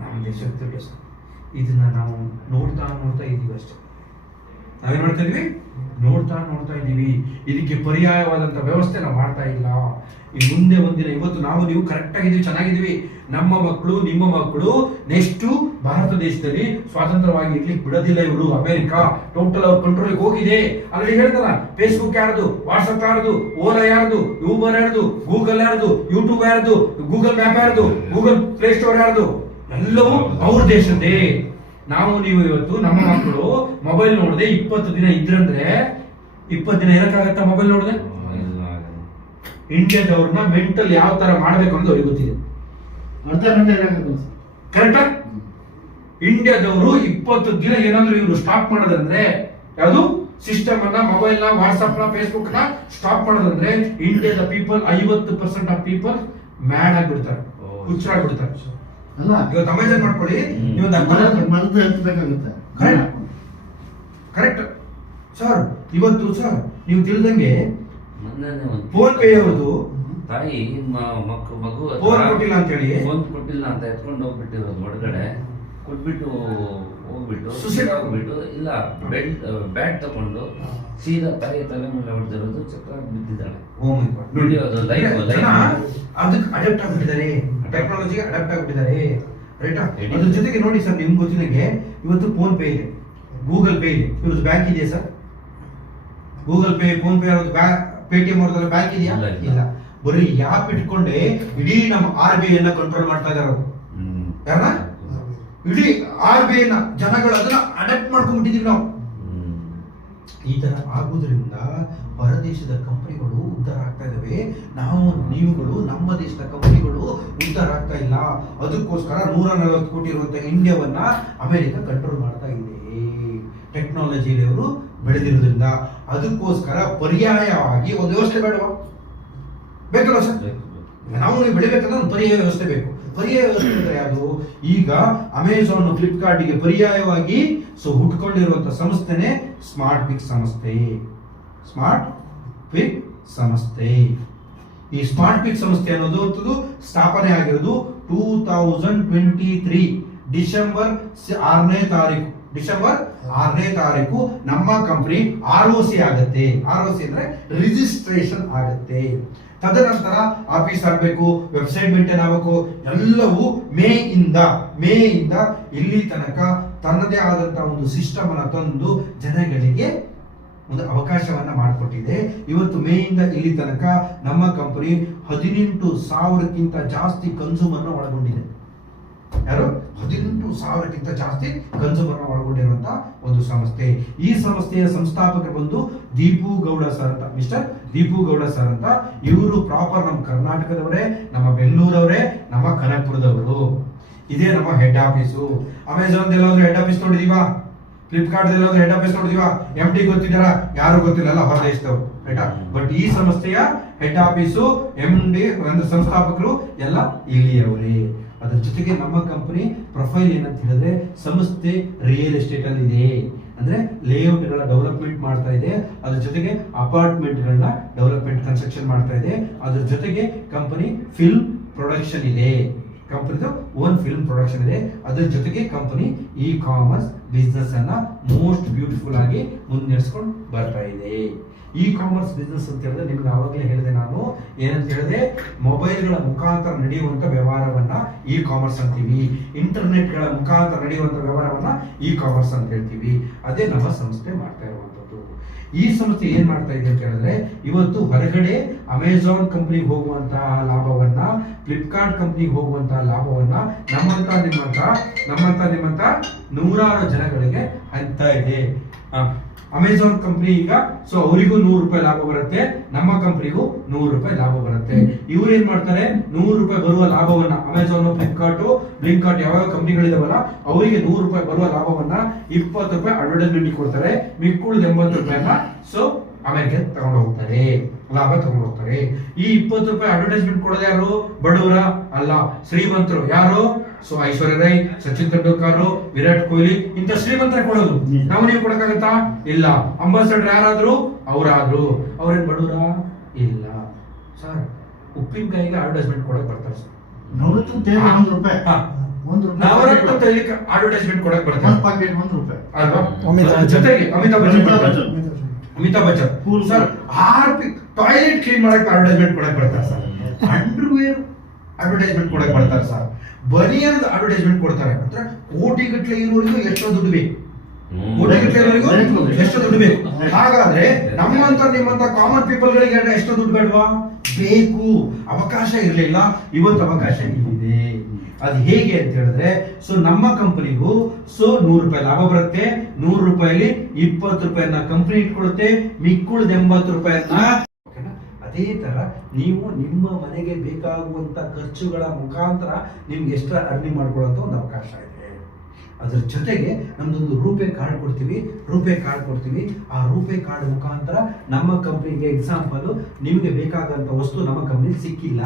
ನಮ್ಮ ದೇಶದ ದುಡ್ಡು ಸರ್. ಇದನ್ನ ನಾವು ನೋಡ್ತಾ ಇದೀವಿ ಅಷ್ಟೇ. ನಾವೇನ್ ಮಾಡ್ತಾ ಇದೀವಿ? ನೋಡ್ತಾ ಇದೀವಿ. ಇದಕ್ಕೆ ಪರ್ಯಾಯವಾದಂತ ವ್ಯವಸ್ಥೆ ನಾವು ಮಾಡ್ತಾ ಇಲ್ಲ. ಈ ಮುಂದೆ ಒಂದಿನ ಇವತ್ತು ನಾವು ನೀವು ಕರೆಕ್ಟ್ ಆಗಿದೀವಿ, ಚೆನ್ನಾಗಿದೀವಿ. ನಮ್ಮ ಮಕ್ಕಳು, ನಿಮ್ಮ ಮಕ್ಕಳು ನೆಕ್ಸ್ಟ್ ಭಾರತ ದೇಶದಲ್ಲಿ ಸ್ವತಂತ್ರವಾಗಿ ಇರ್ಲಿಕ್ಕೆ ಬಿಡೋದಿಲ್ಲ ಇವರು. ಅಮೆರಿಕ ಟೋಟಲ್ ಅವ್ರ ಕಂಟ್ರೋಲ್ ಹೋಗಿದೆ. ಅಲ್ಲಿ ಹೇಳ್ತಾರ, ಫೇಸ್ಬುಕ್ ಯಾರ್ದು, ವಾಟ್ಸ್ಆಪ್ ಯಾರ್ದು, ಓಲಾ ಯಾರ್ದು, ಯೂಬರ್ ಯಾರ್ದು, ಗೂಗಲ್ ಯಾರ್ದು, ಯೂಟ್ಯೂಬ್ ಯಾರ್ದು, ಗೂಗಲ್ ಮ್ಯಾಪ್ ಯಾರ್ದು, ಗೂಗಲ್ ಪ್ಲೇ ಸ್ಟೋರ್ ಯಾರ್ದು, ಎಲ್ಲವೂ ಅವ್ರ ದೇಶದ್ದೇ. ನಾವು ನೀವು ಇವತ್ತು ನಮ್ಮ ಮಕ್ಕಳು ಮೊಬೈಲ್ ನೋಡದೆ 20 ದಿನ ಇದ್ರಂದ್ರೆ 20 ದಿನ ಇರಕ್ಕಾಗತ್ತಾ ಮೊಬೈಲ್ ನೋಡದೆ? ಇಂಡಿಯಾದವ್ರನ್ನ ಮೆಂಟಲ್ ಯಾವ ತರ ಮಾಡ್ಬೇಕು ಅನ್ನೋದು ಅವ್ರಿಗೆ ಗೊತ್ತಿದೆ. ಕರೆಕ್ಟಾ? ಇಂಡಿಯಾದವರು 20 ದಿನ ಏನಾದ್ರು ಇವರು ಸ್ಟಾಪ್ ಮಾಡೋದಂದ್ರೆ, ಯಾವುದು ಸಿಸ್ಟಮ್ ಅನ್ನ, ಮೊಬೈಲ್ ನ, ವಾಟ್ಸ್ಆಪ್ ನ, ಫೇಸ್ಬುಕ್ ನ ಸ್ಟಾಪ್ ಮಾಡೋದಂದ್ರೆ ಇಂಡಿಯಾದ ಪೀಪಲ್ 50% ಆಫ್ ಪೀಪಲ್ ಮ್ಯಾಡ್ ಆಗ್ಬಿಡ್ತಾರೆ, ಹುಚ್ಚರಾಗ್ಬಿಡ್ತಾರೆ. ಇವತ್ತು ಅಮೆಜಾನ್ ಮಾಡ್ಕೊಳ್ಳಿ, ನೀವು ಕರೆಕ್ಟ್ ಸರ್. ಇವತ್ತು ಸರ್ ನೀವು ತಿಳಿದಂಗೆ ಫೋನ್ ಪೇ ಅವ್ರದ್ದು ತಾಯಿ ಮಗು ಫೋನ್ ಕೊಟ್ಟಿಲ್ಲ ಅಂತ ಹೇಳಿ, ಫೋನ್ ಕೊಟ್ಟಿಲ್ಲ ಅಂತ ಎತ್ಕೊಂಡು ಹೋಗ್ಬಿಟ್ಟಿರೋದು ಹೊರಗಡೆ, ಕೊಟ್ಬಿಟ್ಟು ಹೋಗ್ಬಿಟ್ಟು ಇಲ್ಲ ಬ್ಯಾಟ್ ತಗೊಂಡು ಸೀದಾ ತಾಯಿ ತಲೆ ಮೇಲೆ ಹೊಡೆದಿರೋದು, ಚಕ್ರ ಬಿದ್ದಿದ್ದಾಳೆ. ಅದಕ್ಕೆ ಅಡಾಪ್ಟ್ ಆಗ್ಬಿಟ್ಟಿದ್ದಾರೆ, ಟೆಕ್ನಾಲಜಿಗೆ ಅಡಾಪ್ಟ್ ಆಗ್ಬಿಟ್ಟಿದ್ದಾರೆ. ರೈಟಾ? ಅದ್ರ ಜೊತೆಗೆ ನೋಡಿ ಸರ್, ನಿಮ್ಗೆ ಗೊತ್ತಿದಂಗೆ ಇವತ್ತು ಫೋನ್ ಪೇ ಇದೆ, ಗೂಗಲ್ ಪೇ ಇದೆ, ಇವ್ರದ್ದು ಬ್ಯಾಂಕ್ ಇದೆಯಾ sir? Google pay, phone pay ಅವ್ರದ್ದು ಪೇಟಿಎಂ ಅವ್ರದ್ದೆಲ್ಲ ಬ್ಯಾಂಕ್ ಇದೆಯಾ? ಇಲ್ಲ. ಬರೀ ಯಾಪ್ ಇಟ್ಕೊಂಡೆ ಇಡೀ ನಮ್ಮ RBI ಅನ್ನ ಕಂಟ್ರೋಲ್ ಮಾಡ್ತಾ ಇದಾರೆ. ಯಾರನ್ನ? ಇಡೀ RBI ನ ಜನಗಳು ಅದನ್ನ ಅಡಾಪ್ಟ್ ಮಾಡ್ಕೊಂಡ್ಬಿಟ್ಟಿದೀವಿ ನಾವು. ಈ ತರ ಆಗುವುದರಿಂದ ಹೊರದೇಶದ ಕಂಪನಿಗಳು ಉದ್ಧಾರ ಆಗ್ತಾ ಇದಾವೆ, ನಾವು ನೀವುಗಳು ನಮ್ಮ ದೇಶದ ಕಂಪನಿಗಳು ಉದ್ಧಾರ ಆಗ್ತಾ ಇಲ್ಲ. ಅದಕ್ಕೋಸ್ಕರ 140 ಕೋಟಿ ಇರುವಂತ ಇಂಡಿಯಾವನ್ನ ಅಮೆರಿಕ ಕಂಟ್ರೋಲ್ ಮಾಡ್ತಾ ಇದೆ, ಟೆಕ್ನಾಲಜಿಯಲ್ಲಿ ಅವರು ಬೆಳೆದಿರೋದ್ರಿಂದ. ಅದಕ್ಕೋಸ್ಕರ ಪರ್ಯಾಯವಾಗಿ ಒಂದು ವ್ಯವಸ್ಥೆ ಬೇಡವಾ? ಬೇಕಲ್ಲ ಸರ್? ನಾವು ನೀವು ಬೆಳಿಬೇಕಂದ್ರೆ ಒಂದು ಪರ್ಯಾಯ ವ್ಯವಸ್ಥೆ ಬೇಕು. ಪರ್ಯಾಯ ವ್ಯವಸ್ಥೆ ಅಂದ್ರೆ ಯಾವುದು? ಈಗ ಅಮೆಜಾನ್, ಫ್ಲಿಪ್ಕಾರ್ಟ್ಗೆ ಪರ್ಯಾಯವಾಗಿ ಹುಟ್ಕೊಂಡಿರುವಂತ ಸಂಸ್ಥೆನೇ ಸ್ಮಾರ್ಟ್ ಪಿಕ್ ಸಂಸ್ಥೆ. ಸ್ಮಾರ್ಟ್ ಪಿಕ್ ಸಂಸ್ಥೆ. ಈ ಸ್ಮಾರ್ಟ್ ಪಿಕ್ ಸಂಸ್ಥೆ ಅನ್ನೋದು ಸ್ಥಾಪನೆ ಆಗಿರೋದು 2023 ಡಿಸೆಂಬರ್ 6ನೇ ತಾರೀಕು. ಡಿಸೆಂಬರ್ 6ನೇ ತಾರೀಕು ನಮ್ಮ ಕಂಪನಿ ROC ಆಗತ್ತೆ. ROC ಅಂದ್ರೆ ರಿಜಿಸ್ಟ್ರೇಷನ್ ಆಗತ್ತೆ. ತದನಂತರ ಆಫೀಸ್ ಆಗಬೇಕು, ವೆಬ್ಸೈಟ್ ಮೇಂಟೈನ್ ಆಗಬೇಕು. ಎಲ್ಲವೂ ಮೇ ಇಂದ ಇಲ್ಲಿ ತನಕ ತನ್ನದೇ ಆದಂತಹ ಒಂದು ಸಿಸ್ಟಮ್ ಅನ್ನ ತಂದು ಜನಗಳಿಗೆ ಒಂದು ಅವಕಾಶವನ್ನ ಮಾಡಿಕೊಟ್ಟಿದೆ. ಇವತ್ತು ಮೇ ಇಂದ ಇಲ್ಲಿ ತನಕ ನಮ್ಮ ಕಂಪನಿ 18,000ಕ್ಕಿಂತ ಜಾಸ್ತಿ ಕನ್ಸ್ಯೂಮರ್ ಒಳಗೊಂಡಿದೆ. ಯಾರು? 18,000ಕ್ಕಿಂತ ಜಾಸ್ತಿ ಕನ್ಸ್ಯೂಮರ್ ಒಳಗೊಂಡಿರುವಂತಹ ಒಂದು ಸಂಸ್ಥೆ. ಈ ಸಂಸ್ಥೆಯ ಸಂಸ್ಥಾಪಕರು ಬಂದು ದೀಪು ಗೌಡ ಸರ್ ಅಂತ, ಮಿಸ್ಟರ್ ದೀಪು ಗೌಡ ಸರ್ ಅಂತ. ಇವರು ಪ್ರಾಪರ್ ನಮ್ಮ ಕರ್ನಾಟಕದವರೇ, ನಮ್ಮ ಬೆಂಗಳೂರವರೇ, ನಮ್ಮ ಕನಕಪುರದವರು. ಇದೇ ನಮ್ಮ ಹೆಡ್ ಆಫೀಸು. ಅಮೆಜಾನ್ ಎಲ್ಲಾದ್ರೂ ಹೆಡ್ ಆಫೀಸ್ ನೋಡಿದೀವಾ? ಫ್ಲಿಪ್ಕಾರ್ಟ್ ಎಲ್ಲಾದ್ರೂ ಹೆಡ್ ಆಫೀಸ್ ನೋಡಿದೀವಾ? MD ಗೊತ್ತಿದ್ದಾರಾ? ಯಾರು ಗೊತ್ತಿಲ್ಲ, ಎಲ್ಲ ಹೊರ ದೇಶದವರು. ರೈಟಾ? ಬಟ್ ಈ ಸಂಸ್ಥೆಯ ಹೆಡ್ ಆಫೀಸು, MD ಅಂದ್ರೆ ಸಂಸ್ಥಾಪಕರು ಎಲ್ಲ ಇಲ್ಲಿಯವರೇ. ಅದರ ಜೊತೆಗೆ ನಮ್ಮ ಕಂಪನಿ ಪ್ರೊಫೈಲ್ ಏನಂತ ಹೇಳಿದ್ರೆ, ಸಂಸ್ಥೆ ರಿಯಲ್ ಎಸ್ಟೇಟ್ ಅಲ್ಲಿ ಇದೆ, ಅಂದ್ರೆ ಲೇಔಟ್ ಗಳ ಡೆವಲಪ್ಮೆಂಟ್ ಮಾಡ್ತಾ ಇದೆ. ಅದ್ರ ಜೊತೆಗೆ ಅಪಾರ್ಟ್ಮೆಂಟ್ ಗಳನ್ನ ಡೆವಲಪ್ಮೆಂಟ್ ಕನ್ಸ್ಟ್ರಕ್ಷನ್ ಮಾಡ್ತಾ ಇದೆ. ಅದ್ರ ಜೊತೆಗೆ ಕಂಪನಿ ಫಿಲ್ಮ್ ಪ್ರೊಡಕ್ಷನ್ ಇದೆ, ಕಂಪನಿದು ಓನ್ ಫಿಲ್ಮ್ ಪ್ರೊಡಕ್ಷನ್ ಇದೆ. ಅದ್ರ ಜೊತೆಗೆ ಕಂಪನಿ ಕಾಮರ್ಸ್ ಬಿಸ್ನೆಸ್ ಅನ್ನ ಮೋಸ್ಟ್ ಬ್ಯೂಟಿಫುಲ್ ಆಗಿ ಮುನ್ನಡೆಸ್ಕೊಂಡು ಬರ್ತಾ ಇದೆ. ಕಾಮರ್ಸ್ ಬಿಸ್ನೆಸ್ ಅಂತ ಹೇಳಿದ್ರೆ ನಿಮ್ಗೆ ಆವಾಗಲೇ ಹೇಳಿದೆ ನಾನು, ಏನಂತ ಹೇಳಿದೆ, ಮೊಬೈಲ್ಗಳ ಮುಖಾಂತರ ನಡೆಯುವಂತ ವ್ಯವಹಾರವನ್ನ ಕಾಮರ್ಸ್ ಅಂತೀವಿ. ಇಂಟರ್ನೆಟ್ ಗಳ ಮುಖಾಂತರ ನಡೆಯುವಂತ ವ್ಯವಹಾರವನ್ನ ಕಾಮರ್ಸ್ ಅಂತ ಹೇಳ್ತೀವಿ. ಅದೇ ನಮ್ಮ ಸಂಸ್ಥೆ ಮಾಡ್ತಾ ಇರುವಂತದ್ದು. ಈ ಸಂಸ್ಥೆ ಏನ್ ಮಾಡ್ತಾ ಇದೆ ಅಂತ ಹೇಳಿದ್ರೆ, ಇವತ್ತು ಹೊರಗಡೆ ಅಮೆಜಾನ್ ಕಂಪನಿಗೆ ಹೋಗುವಂತಹ ಲಾಭವನ್ನ, ಫ್ಲಿಪ್ಕಾರ್ಟ್ ಕಂಪನಿಗೆ ಹೋಗುವಂತಹ ಲಾಭವನ್ನ ನಮ್ಮಂತ ನಿಮ್ಮಂತ 100 ಜನಗಳಿಗೆ ಹಂಚ್ತಾ ಇದೆ. ಅಮೆಝಾನ್ ಕಂಪನಿ ಈಗ ಸೊ ಅವರಿಗೂ 100 ರೂಪಾಯಿ ಲಾಭ ಬರುತ್ತೆ, ನಮ್ಮ ಕಂಪನಿಗೂ 100 ರೂಪಾಯಿ ಲಾಭ ಬರುತ್ತೆ. ಇವ್ರು ಏನ್ ಮಾಡ್ತಾರೆ, 100 ರೂಪಾಯಿ ಬರುವ ಲಾಭವನ್ನ ಅಮೆಝಾನ್, ಫ್ಲಿಪ್ಕಾರ್ಟ್, ಬ್ಲಿಂಕಾರ್ಟ್ ಯಾವ ಕಂಪನಿಗಳಿದಾವಲ್ಲ ಅವರಿಗೆ 100 ರೂಪಾಯಿ ಬರುವ ಲಾಭವನ್ನ 20 ರೂಪಾಯಿ ಅಡ್ವರ್ಟೈಸ್ಮೆಂಟ್ ಕೊಡ್ತಾರೆ. ಮಿಕ್ಕುಳಿದ 80 ರೂಪಾಯಿನ ಸೊ ಆಮೇಲೆ ತಗೊಂಡು ಹೋಗ್ತಾರೆ, ಲಾಭ ತಗೊಂಡು ಹೋಗ್ತಾರೆ. ಈ 20 ರೂಪಾಯಿ ಅಡ್ವರ್ಟೈಸ್ಮೆಂಟ್ ಕೊಡೋದು ಯಾರು? ಬಡವರ ಅಲ್ಲ, ಶ್ರೀಮಂತರು. ಯಾರು? ಸೊ ಐಶ್ವರ್ಯ ರೈ, ಸಚಿನ್ ತೆಂಡೂಲ್ಕರ್, ವಿರಾಟ್ ಕೊಹ್ಲಿ ಇಂಥ ಶ್ರೀಮಂತರ ಕೊಡೋದು. ನಾವು ನೀವು ಕೊಡಕ್ಕಾಗತ್ತಾ? ಇಲ್ಲ. ಅಂಬಾಸಡರ್ ಯಾರಾದ್ರು? ಅವರಾದ್ರು. ಅವ್ರೇನ್ ಬಡವರ? ಇಲ್ಲ ಸರ್. ಉಪ್ಪಿನಕಾಯಿಗೆ ಅಡ್ವರ್ಟೈಸ್ಮೆಂಟ್ ಕೊಡಕ್ ಬರ್ತಾರೆ ಸರ್. ನವರತ್ನ ತೈಲ 1 ರೂಪಾಯಿ, ನವರತ್ನ ತೈಲಕ್ಕೆ ಅಡ್ವರ್ಟೈಸ್ಮೆಂಟ್ ಕೊಡಕ್ ಬರ್ತಾರೆ. 1 ಪ್ಯಾಕೆಟ್ 1 ರೂಪಾಯಿ ಅಲ್ವಾ? ಅಮಿತಾಬ್ ಜೊತೆಗೆ Amitabh Bachchan sir toilet clean ಮಾಡಕ್ ಅಡ್ವರ್ಟೈಸ್ಮೆಂಟ್ ಕೊಡಕ್ ಬರ್ತಾರೆ ಸರ್. ಅಂಡರ್ವೇರ್ ಅಡ್ವರ್ಟೈಸ್ಮೆಂಟ್ ಕೊಡಕ್ ಬರ್ತಾರೆ ಸರ್. ಬನಿಯನ್ ಅಡ್ವರ್ಟೈಸ್ಮೆಂಟ್ ಕೊಡ್ತಾರೆ. ಅಂದ್ರೆ ಕೋಟಿಗಟ್ಟಲೆ ಇರೋರಿಗೂ ಎಷ್ಟೋ ದುಡ್ಡು ಬೇಕು, ಕೋಟಿಗಟ್ಟಲೆ ಇರೋರಿಗೂ ಎಷ್ಟೋ ದುಡ್ಡು ಬೇಕು. ಹಾಗಾದ್ರೆ ನಮ್ಮಂತ ನಿಮ್ಮಂತ ಕಾಮನ್ ಪೀಪಲ್ ಗಳಿಗೆ ಎಷ್ಟೋ ದುಡ್ಡು ಬೇಡವಾ? ಬೇಕು. ಅವಕಾಶ ಇರಲಿಲ್ಲ, ಇವತ್ತು ಅವಕಾಶ ಇದೆ. ಅದು ಹೇಗೆ ಅಂತ ಹೇಳಿದ್ರೆ, ಸೊ ನಮ್ಮ ಕಂಪನಿಗೂ ಸೊ 100 ರೂಪಾಯಿ ಲಾಭ ಬರುತ್ತೆ. 100 ರೂಪಾಯಿಲಿ 20 ರೂಪಾಯಿನ ಕಂಪನಿ ಇಟ್ಕೊಳುತ್ತೆ, ಮಿಕ್ಕುಳಿದ 80 ರೂಪಾಯಿನ. ಅದೇ ತರ ನೀವು ನಿಮ್ಮ ಮನೆಗೆ ಬೇಕಾಗುವಂತ ಖರ್ಚುಗಳ ಮುಖಾಂತರ ನಿಮ್ಗೆ ಎಷ್ಟು ಅರ್ನಿಂಗ್ ಮಾಡ್ಕೊಳ್ಳೋಂಥ ಒಂದು ಅವಕಾಶ ಇದೆ. ಅದ್ರ ಜೊತೆಗೆ ನಮ್ದೊಂದು ರೂಪೇ ಕಾರ್ಡ್ ಕೊಡ್ತೀವಿ. ಆ ರೂಪೇ ಕಾರ್ಡ್ ಮುಖಾಂತರ ನಮ್ಮ ಕಂಪ್ನಿಗೆ ಎಕ್ಸಾಂಪಲ್, ನಿಮಗೆ ಬೇಕಾದಂತ ವಸ್ತು ನಮ್ಮ ಕಂಪ್ನಿ ಸಿಕ್ಕಿಲ್ಲ,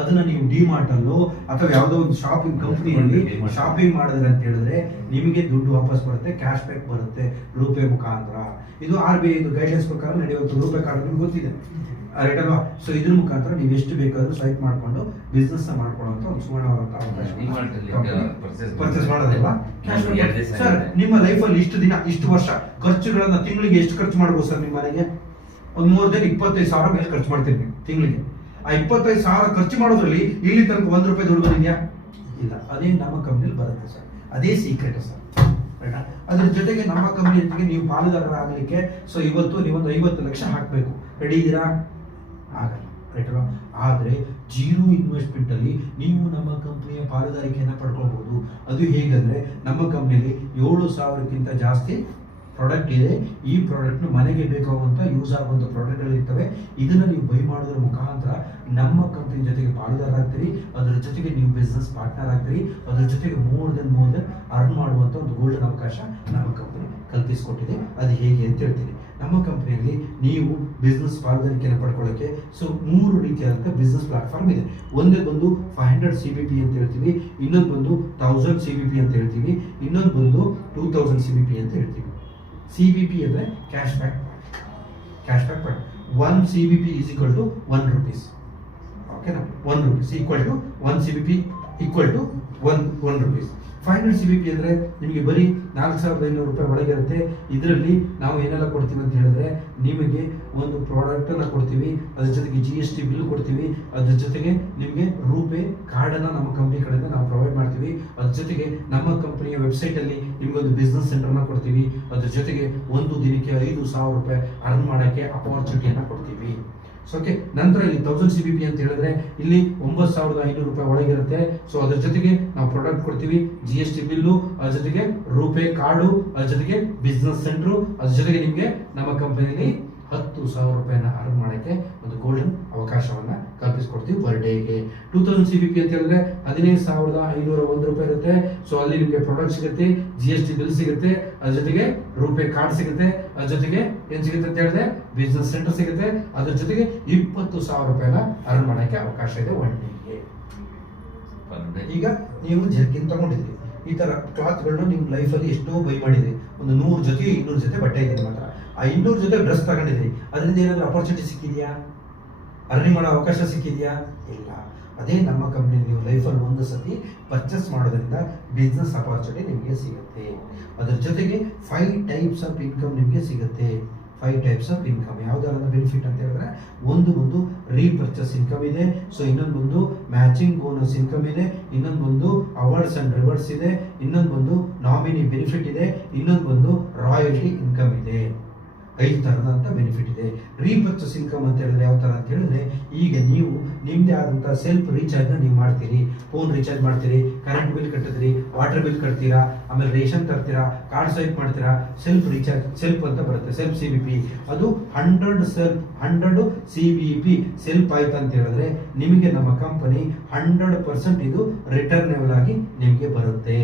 ಅದನ್ನ ನೀವು ಡಿಮಾರ್ಟ್ ಅಲ್ಲೋ ಅಥವಾ ಯಾವುದೋ ಒಂದು ಶಾಪಿಂಗ್ ಕಂಪ್ನಿಯಲ್ಲಿ ಶಾಪಿಂಗ್ ಮಾಡಿದ್ರೆ ಅಂತ ಹೇಳಿದ್ರೆ ನಿಮಗೆ ದುಡ್ಡು ವಾಪಸ್ ಬರುತ್ತೆ, ಕ್ಯಾಶ್ ಬ್ಯಾಕ್ ಬರುತ್ತೆ ರೂಪೇ ಮುಖಾಂತರ. ಇದು RBI ಗೈಡ್ಲೈನ್ಸ್ ಪ್ರಕಾರ ನಡೆಯುವಂತ ರೂಪೇ ಕಾರ್ಡ್ ನಿಮ್ಗೆ ಗೊತ್ತಿದೆ, ರೈಟ್ ಅಲ್ವಾ? ಸೊ ಇದ್ರ ಮುಖಾಂತರ ನೀವು ಎಷ್ಟು ಬೇಕಾದ್ರೂ ಸ್ವೈಪ್ ಮಾಡ್ಕೊಂಡು ಬಿಸ್ನೆಸ್ ಮಾಡ್ಕೊಳ್ಳುವಂತ ಒಂದು ಸುವರ್ಣವಾದಂತ ಅವಕಾಶ. ಪರ್ಚೇಸ್ ಮಾಡೋದಿಲ್ಲ ಸರ್. ನಿಮ್ಮ ಲೈಫಲ್ಲಿ ಇಷ್ಟು ದಿನ, ಇಷ್ಟು ವರ್ಷ ಖರ್ಚುಗಳನ್ನ ತಿಂಗಳಿಗೆ ಎಷ್ಟು ಖರ್ಚು ಮಾಡ್ಬೋದು ಸರ್? ನಿಮ್ಮ ಮನೆಗೆ ಒಂದು 3 ದಿನ 25,000 ಮೇಲೆ ಖರ್ಚು ಮಾಡ್ತೀರಿ ನೀವು ತಿಂಗಳಿಗೆ. ಆ 25,000 ಖರ್ಚು ಮಾಡೋದ್ರಲ್ಲಿ ಇಲ್ಲಿ ತನಕ 1 ರೂಪಾಯಿ ದುಡ್ಡು ಬಂದಿದ್ಯಾ? ಇಲ್ಲ. ಅದೇ ನಮ್ಮ ಕಂಪ್ನಿಯಲ್ಲಿ ಬರುತ್ತೆ ಸರ್. ಅದೇ ಸೀಕ್ರೆಟ್ ಸರ್. ಅದ್ರ ಜೊತೆಗೆ ನಮ್ಮ ಕಂಪ್ನಿ ಜೊತೆಗೆ ನೀವು ಪಾಲುದಾರರಾಗಲಿಕ್ಕೆ ಸೊ ಇವತ್ತು ನೀವೊಂದು 50 ಲಕ್ಷ ಹಾಕಬೇಕು. ರೆಡಿ ಇದ್ದೀರಾ? ಆಗಲ್ಲ, ರೈಟ್ ಅಲ್ವಾ? ಆದರೆ 0 ಇನ್ವೆಸ್ಟ್ಮೆಂಟ್ ಅಲ್ಲಿ ನೀವು ನಮ್ಮ ಕಂಪನಿಯ ಪಾಲುದಾರಿಕೆಯನ್ನು ಪಡ್ಕೊಳ್ಬಹುದು. ಅದು ಹೇಗಂದ್ರೆ, ನಮ್ಮ ಕಂಪ್ನಿಯಲ್ಲಿ 7,000ಕ್ಕಿಂತ ಜಾಸ್ತಿ ಪ್ರಾಡಕ್ಟ್ ಇದೆ. ಈ ಪ್ರಾಡಕ್ಟ್ನ ಮನೆಗೆ ಬೇಕಾಗುವಂಥ ಯೂಸ್ ಆಗುವಂಥ ಪ್ರಾಡಕ್ಟ್ಗಳಿರ್ತವೆ. ಇದನ್ನು ನೀವು ಬೈ ಮಾಡೋದ್ರ ಮುಖಾಂತರ ನಮ್ಮ ಕಂಪನಿ ಜೊತೆಗೆ ಪಾಲುದಾರರಾಗ್ತೀರಿ. ಅದರ ಜೊತೆಗೆ ನೀವು ಬಿಸ್ನೆಸ್ ಪಾರ್ಟ್ನರ್ ಆಗ್ತೀರಿ. ಅದರ ಜೊತೆಗೆ ಮೋರ್ ದೆನ್ ಅರ್ನ್ ಮಾಡುವಂಥ ಒಂದು ಗೋಲ್ಡನ್ ಅವಕಾಶ ನಮ್ಮ ಕಂಪನಿ ಕಲ್ಪಿಸಿಕೊಟ್ಟಿದೆ. ಅದು ಹೇಗೆ ಅಂತ ಹೇಳ್ತೀನಿ. ನಮ್ಮ ಕಂಪನಿಯಲ್ಲಿ ನೀವು ಬಿಸ್ನೆಸ್ ಪಾಲುದಾರಿಕೆಯನ್ನು ಪಡ್ಕೊಳ್ಳೋಕ್ಕೆ ಸೊ 3 ರೀತಿಯಾದಂಥ ಬಿಸ್ನೆಸ್ ಪ್ಲಾಟ್ಫಾರ್ಮ್ ಇದೆ. ಒಂದೇ ಬಂದು 500 CBP ಅಂತ ಹೇಳ್ತೀವಿ, ಇನ್ನೊಂದು ಬಂದು 1000 CBP ಅಂತ ಹೇಳ್ತೀವಿ, ಇನ್ನೊಂದು ಬಂದು 2000 CBP ಅಂತ ಹೇಳ್ತೀವಿ. CBP ಅಂದರೆ cash back point. 1 CBP is equal to 1 rupees. ಓಕೆನಾ? 1 rupees equal to 1 CBP equal to 1 rupees. 500 CBP ಅಂದರೆ ನಿಮಗೆ ಬರೀ 4,500 ರೂಪಾಯಿ ಒಳಗೆ ಇರುತ್ತೆ. ಇದರಲ್ಲಿ ನಾವು ಏನೆಲ್ಲ ಕೊಡ್ತೀವಿ ಅಂತ ಹೇಳಿದ್ರೆ, ನಿಮಗೆ ಒಂದು ಪ್ರಾಡಕ್ಟನ್ನು ಕೊಡ್ತೀವಿ, ಅದ್ರ ಜೊತೆಗೆ GST ಬಿಲ್ ಕೊಡ್ತೀವಿ, ಅದ್ರ ಜೊತೆಗೆ ನಿಮಗೆ ರೂಪೇ ಕಾರ್ಡನ್ನು ನಮ್ಮ ಕಂಪ್ನಿ ಕಡೆಯಿಂದ ನಾವು ಪ್ರೊವೈಡ್ ಮಾಡ್ತೀವಿ. ಅದ್ರ ಜೊತೆಗೆ ನಮ್ಮ ಕಂಪನಿಯ ವೆಬ್ಸೈಟಲ್ಲಿ ನಿಮಗೊಂದು ಬಿಸ್ನೆಸ್ ಸೆಂಟರ್ನ ಕೊಡ್ತೀವಿ. ಅದ್ರ ಜೊತೆಗೆ ಒಂದು ದಿನಕ್ಕೆ 5,000 ರೂಪಾಯಿ ಅರ್ನ್ ಮಾಡೋಕ್ಕೆ ಅಪಾರ್ಚುನಿಟಿಯನ್ನು ಕೊಡ್ತೀವಿ. So okay. ನಂತರ ಇಲ್ಲಿ 1000 CBP ಅಂತ ಹೇಳಿದ್ರೆ ಇಲ್ಲಿ 9,500 ರೂಪಾಯಿ ಒಳಗಿರುತ್ತೆ. ಸೊ ಅದ್ರ ಜೊತೆಗೆ ನಾವು ಪ್ರಾಡಕ್ಟ್ ಕೊಡ್ತೀವಿ, GST ಬಿಲ್ಲು, ಅದ್ರ ಜೊತೆಗೆ ರೂಪೇ ಕಾರ್ಡು, ಅದ್ರ ಜೊತೆಗೆ ಬಿಸ್ನೆಸ್ ಸೆಂಟ್ರು, ಅದ್ರ ಜೊತೆಗೆ ನಿಮಗೆ ನಮ್ಮ ಕಂಪನಿಯಲ್ಲಿ 10,000 ರೂಪಾಯಿನ ಅರ್ನ್ ಮಾಡೋಕ್ಕೆ ಒಂದು ಗೋಲ್ಡನ್ ಅವಕಾಶವನ್ನ ಕಲ್ಪಿಸ್ಕೊಡ್ತೀವಿ ಪರ್ ಡೇಗೆ. 2000 CBP ಅಂತ ಹೇಳಿದ್ರೆ 15,501 ರೂಪಾಯಿ ಇರುತ್ತೆ. ಸೊ ಅಲ್ಲಿ ನಿಮಗೆ ಪ್ರಾಡಕ್ಟ್ ಸಿಗುತ್ತೆ, GST ಬಿಲ್ ಸಿಗುತ್ತೆ, ಅದ್ರ ಜೊತೆಗೆ ರೂಪೇ ಕಾರ್ಡ್ ಸಿಗುತ್ತೆ, ಅದ್ರ ಜೊತೆಗೆ ಏನ್ ಸಿಗುತ್ತೆ ಅಂತ ಹೇಳಿದ್ರೆ ಬಿಸ್ನೆಸ್ ಸೆಂಟರ್ ಸಿಗುತ್ತೆ. ಅದ್ರ ಜೊತೆಗೆ 20,000 ರೂಪಾಯಿನ ಅರ್ನ್ ಮಾಡೋಕ್ಕೆ ಅವಕಾಶ ಇದೆ ಒನ್ ಡೇಗೆ. ಈಗ ನೀವು ಜರ್ಕಿನ್ ತಗೊಂಡಿದ್ರಿ, ಈ ತರ ಕ್ಲಾತ್ಗಳನ್ನ ನಿಮ್ಮ ಲೈಫಲ್ಲಿ ಎಷ್ಟೋ ಬೈ ಮಾಡಿದ್ರಿ. ಒಂದು 100 ಜೊತೆ 200 ಜೊತೆ ಬಟ್ಟೆ ಇದೆ ಮಾತ್ರ. ಆ 200 ಜೊತೆ ಡ್ರೆಸ್ ತಗೊಂಡಿದ್ರಿ, ಅದರಿಂದ ಏನಾದರೂ ಅಪರ್ಚುನಿಟಿ ಸಿಕ್ಕಿದೆಯಾ? ಅರ್ನಿಂಗ್ ಮಾಡೋ ಅವಕಾಶ ಸಿಕ್ಕಿದೆಯಾ? ಇಲ್ಲ. ಅದೇ ನಮ್ಮ ಕಂಪ್ನಿ ನೀವು ಲೈಫಲ್ಲಿ ಒಂದು ಸತಿ ಪರ್ಚೇಸ್ ಮಾಡೋದ್ರಿಂದ ಬಿಸ್ನೆಸ್ ಅಪರ್ಚುನಿಟಿ ನಿಮಗೆ ಸಿಗುತ್ತೆ. ಅದರ ಜೊತೆಗೆ 5 ಟೈಪ್ಸ್ ಆಫ್ ಇನ್ಕಮ್ ನಿಮಗೆ ಸಿಗುತ್ತೆ. 5 ಟೈಪ್ಸ್ ಆಫ್ ಇನ್ಕಮ್ ಯಾವುದಾದ್ರೂ ಬೆನಿಫಿಟ್ ಅಂತ ಹೇಳಿದ್ರೆ, ಒಂದು ರೀಪರ್ಚೇಸ್ ಇನ್ಕಮ್ ಇದೆ. ಸೊ ಇನ್ನೊಂದು ಮ್ಯಾಚಿಂಗ್ ಬೋನಸ್ ಇನ್ಕಮ್ ಇದೆ, ಇನ್ನೊಂದು ಅವಾರ್ಡ್ಸ್ ಅಂಡ್ ರಿವಾರ್ಡ್ಸ್ ಇದೆ, ಇನ್ನೊಂದು ನಾಮಿನಿ ಬೆನಿಫಿಟ್ ಇದೆ, ಇನ್ನೊಂದು ರಾಯಲ್ಟಿ ಇನ್ಕಮ್ ಇದೆ. 5 ಥರದಂಥ ಬೆನಿಫಿಟ್ ಇದೆ. ರೀಪರ್ಚೇಸ್ ಇನ್ಕಮ್ ಅಂತ ಹೇಳಿದ್ರೆ ಯಾವ ಥರ ಅಂತ ಹೇಳಿದ್ರೆ, ಈಗ ನೀವು ನಿಮ್ಮದೇ ಆದಂಥ ಸೆಲ್ಫ್ ರೀಚಾರ್ಜ್ನ ನೀವು ಮಾಡ್ತೀರಿ. ಫೋನ್ ರೀಚಾರ್ಜ್ ಮಾಡ್ತೀರಿ, ಕರೆಂಟ್ ಬಿಲ್ ಕಟ್ಟಿದ್ರಿ, ವಾಟರ್ ಬಿಲ್ ಕಟ್ತೀರಾ, ಆಮೇಲೆ ರೇಷನ್ ತರ್ತೀರಾ, ಕಾರ್ಡ್ ಸ್ವೈಪ್ ಮಾಡ್ತೀರಾ, ಸೆಲ್ಫ್ ರೀಚಾರ್ಜ್ ಸೆಲ್ಫ್ ಅಂತ ಬರುತ್ತೆ, ಸೆಲ್ಫ್ CVP. ಅದು 100 CVP ಸೆಲ್ಫ್ ಆಯ್ತು ಅಂತ ಹೇಳಿದ್ರೆ ನಿಮಗೆ ನಮ್ಮ ಕಂಪನಿ 100% ಇದು ರಿಟರ್ನೇಬಲ್ ಆಗಿ ನಿಮಗೆ ಬರುತ್ತೆ.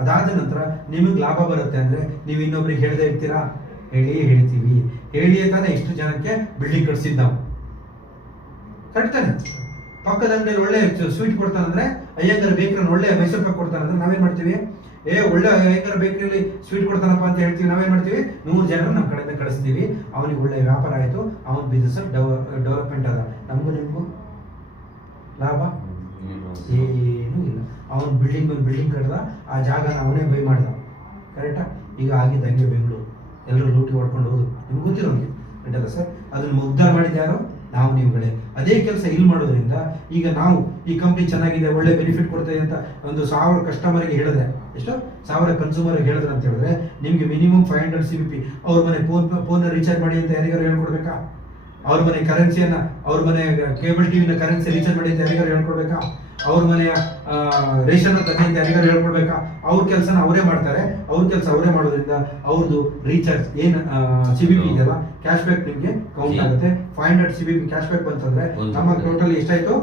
ಅದಾದ ನಂತರ ನಿಮಗೆ ಲಾಭ ಬರುತ್ತೆ ಅಂದ್ರೆ ನೀವು ಇನ್ನೊಬ್ರಿಗೆ ಹೇಳದೇ ಇರ್ತೀರಾ? ಹೇಳ್ತೀವಿ. ಹೇಳಿಯೇ ತಾನೇ ಇಷ್ಟು ಜನಕ್ಕೆ ಬಿಲ್ಡಿಂಗ್ ಕಟ್ಸಿದ್ ನಾವು, ಕರೆಕ್ಟ್ ತಾನೆ? ಪಕ್ಕದ ಅಂಗಡಿಯಲ್ಲಿ ಒಳ್ಳೆ ಸ್ವೀಟ್ ಕೊಡ್ತಾನಂದ್ರೆ ಅಯ್ಯಂಗಾರ್ ಬೇಕರಿ ಒಳ್ಳೆ ಮೈಸೂರು ಪಾಕ್ ಕೊಡ್ತಾನಂದ್ರೆ ನಾವೇನ್ ಮಾಡ್ತೀವಿ? ಒಳ್ಳೆ ಅಯ್ಯಂಗಾರ್ ಬೇಕರಿಯಲ್ಲಿ ಸ್ವೀಟ್ ಕೊಡ್ತಾನಪ್ಪ ಅಂತ ಹೇಳ್ತೀವಿ. ನಾವೇನ್ ಮಾಡ್ತೀವಿ? 100 ಜನ ನಮ್ಮ ಕಡೆಯಿಂದ ಕಳಿಸ್ತೀವಿ. ಅವನಿಗೆ ಒಳ್ಳೆ ವ್ಯಾಪಾರ ಆಯ್ತು, ಅವನ ಬಿಸ್ನೆಸ್ ಡೆವಲಪ್ಮೆಂಟ್ ಅದ. ನಮಗೂ ನಿಮಗೂ ಲಾಭ ಏನೂ ಇಲ್ಲ. ಅವನ್ ಬಿಲ್ಡಿಂಗ್ ಕಟ್ಟದ, ಆ ಜಾಗನ ಅವನೇ ಬೈ ಮಾಡ್ದ, ಕರೆಕ್ಟಾ? ಈಗ ಆಗಿದ್ದಂಗೆ ಬೆಂಗಳೂರು ಎಲ್ಲರೂ ಲೂಟಿ ಹೊಡ್ಕೊಂಡು ಹೋದ್ರು, ನಿಮ್ಗೆ ಗೊತ್ತಿರೋ ನಮಗೆ ಕರೆಕ್ಟಲ್ಲ ಸರ್? ಅದನ್ನ ಉದ್ಧಾರ ಮಾಡಿದ ಯಾರು? ನಾವು ನೀವುಗಳೇ. ಅದೇ ಕೆಲಸ ಇಲ್ಲಿ ಮಾಡೋದ್ರಿಂದ ಈಗ ನಾವು ಈ ಕಂಪ್ನಿ ಚೆನ್ನಾಗಿದೆ, ಒಳ್ಳೆ ಬೆನಿಫಿಟ್ ಕೊಡ್ತಾ ಇದೆ ಅಂತ 1000 ಕಸ್ಟಮರ್ಗೆ ಹೇಳಿದ್ರೆ, ಎಷ್ಟು 1000 ಕನ್ಸೂಮರ್ಗೆ ಹೇಳಿದ್ರೆ ಅಂತ ಹೇಳಿದ್ರೆ ನಿಮ್ಗೆ ಮಿನಿಮಮ್ 500 CVP. ಅವ್ರ ಮನೆ ಫೋನ್ ರೀಚಾರ್ಜ್ ಮಾಡಿ ಅಂತ ಯಾರಿಗಾರು ಹೇಳ್ಕೊಡ್ಬೇಕಾ? ಅವ್ರ ಮನೆ ಕರೆನ್ಸಿಯನ್ನ, ಅವ್ರ ಮನೆ ಕೇಬಲ್ ಟಿವಿನ ಕರೆನ್ಸಿ ರೀಚಾರ್ಜ್ ಮಾಡಿ ಅಂತ ಯಾರಿಗಾರು ಹೇಳ್ಕೊಡ್ಬೇಕಾ? ಅವ್ರ ಮನೆಯ ರೇಷನ್ ತನ್ನಿ ಅಂತ ಯಾರಿಗಾರು ಹೇಳ್ಕೊಡ್ಬೇಕಾ? ಅವ್ರ ಕೆಲಸನ ಅವರೇ ಮಾಡ್ತಾರೆ. ಅವ್ರ ಕೆಲಸ ಅವರೇ ಮಾಡೋದ್ರಿಂದ ಅವ್ರದ್ದು ರೀಚಾರ್ಜ್ ಏನು CVP ಇದೆಯಲ್ಲ, ಕ್ಯಾಶ್ ಬ್ಯಾಕ್ ನಿಮ್ಗೆ ಕೌಂಟ್ ಆಗುತ್ತೆ. 500 CVP ಕ್ಯಾಶ್ ಬ್ಯಾಕ್ ಬಂತಂದ್ರೆ ನಮ್ಮ ಟೋಟಲ್ ಎಷ್ಟಾಯ್ತು?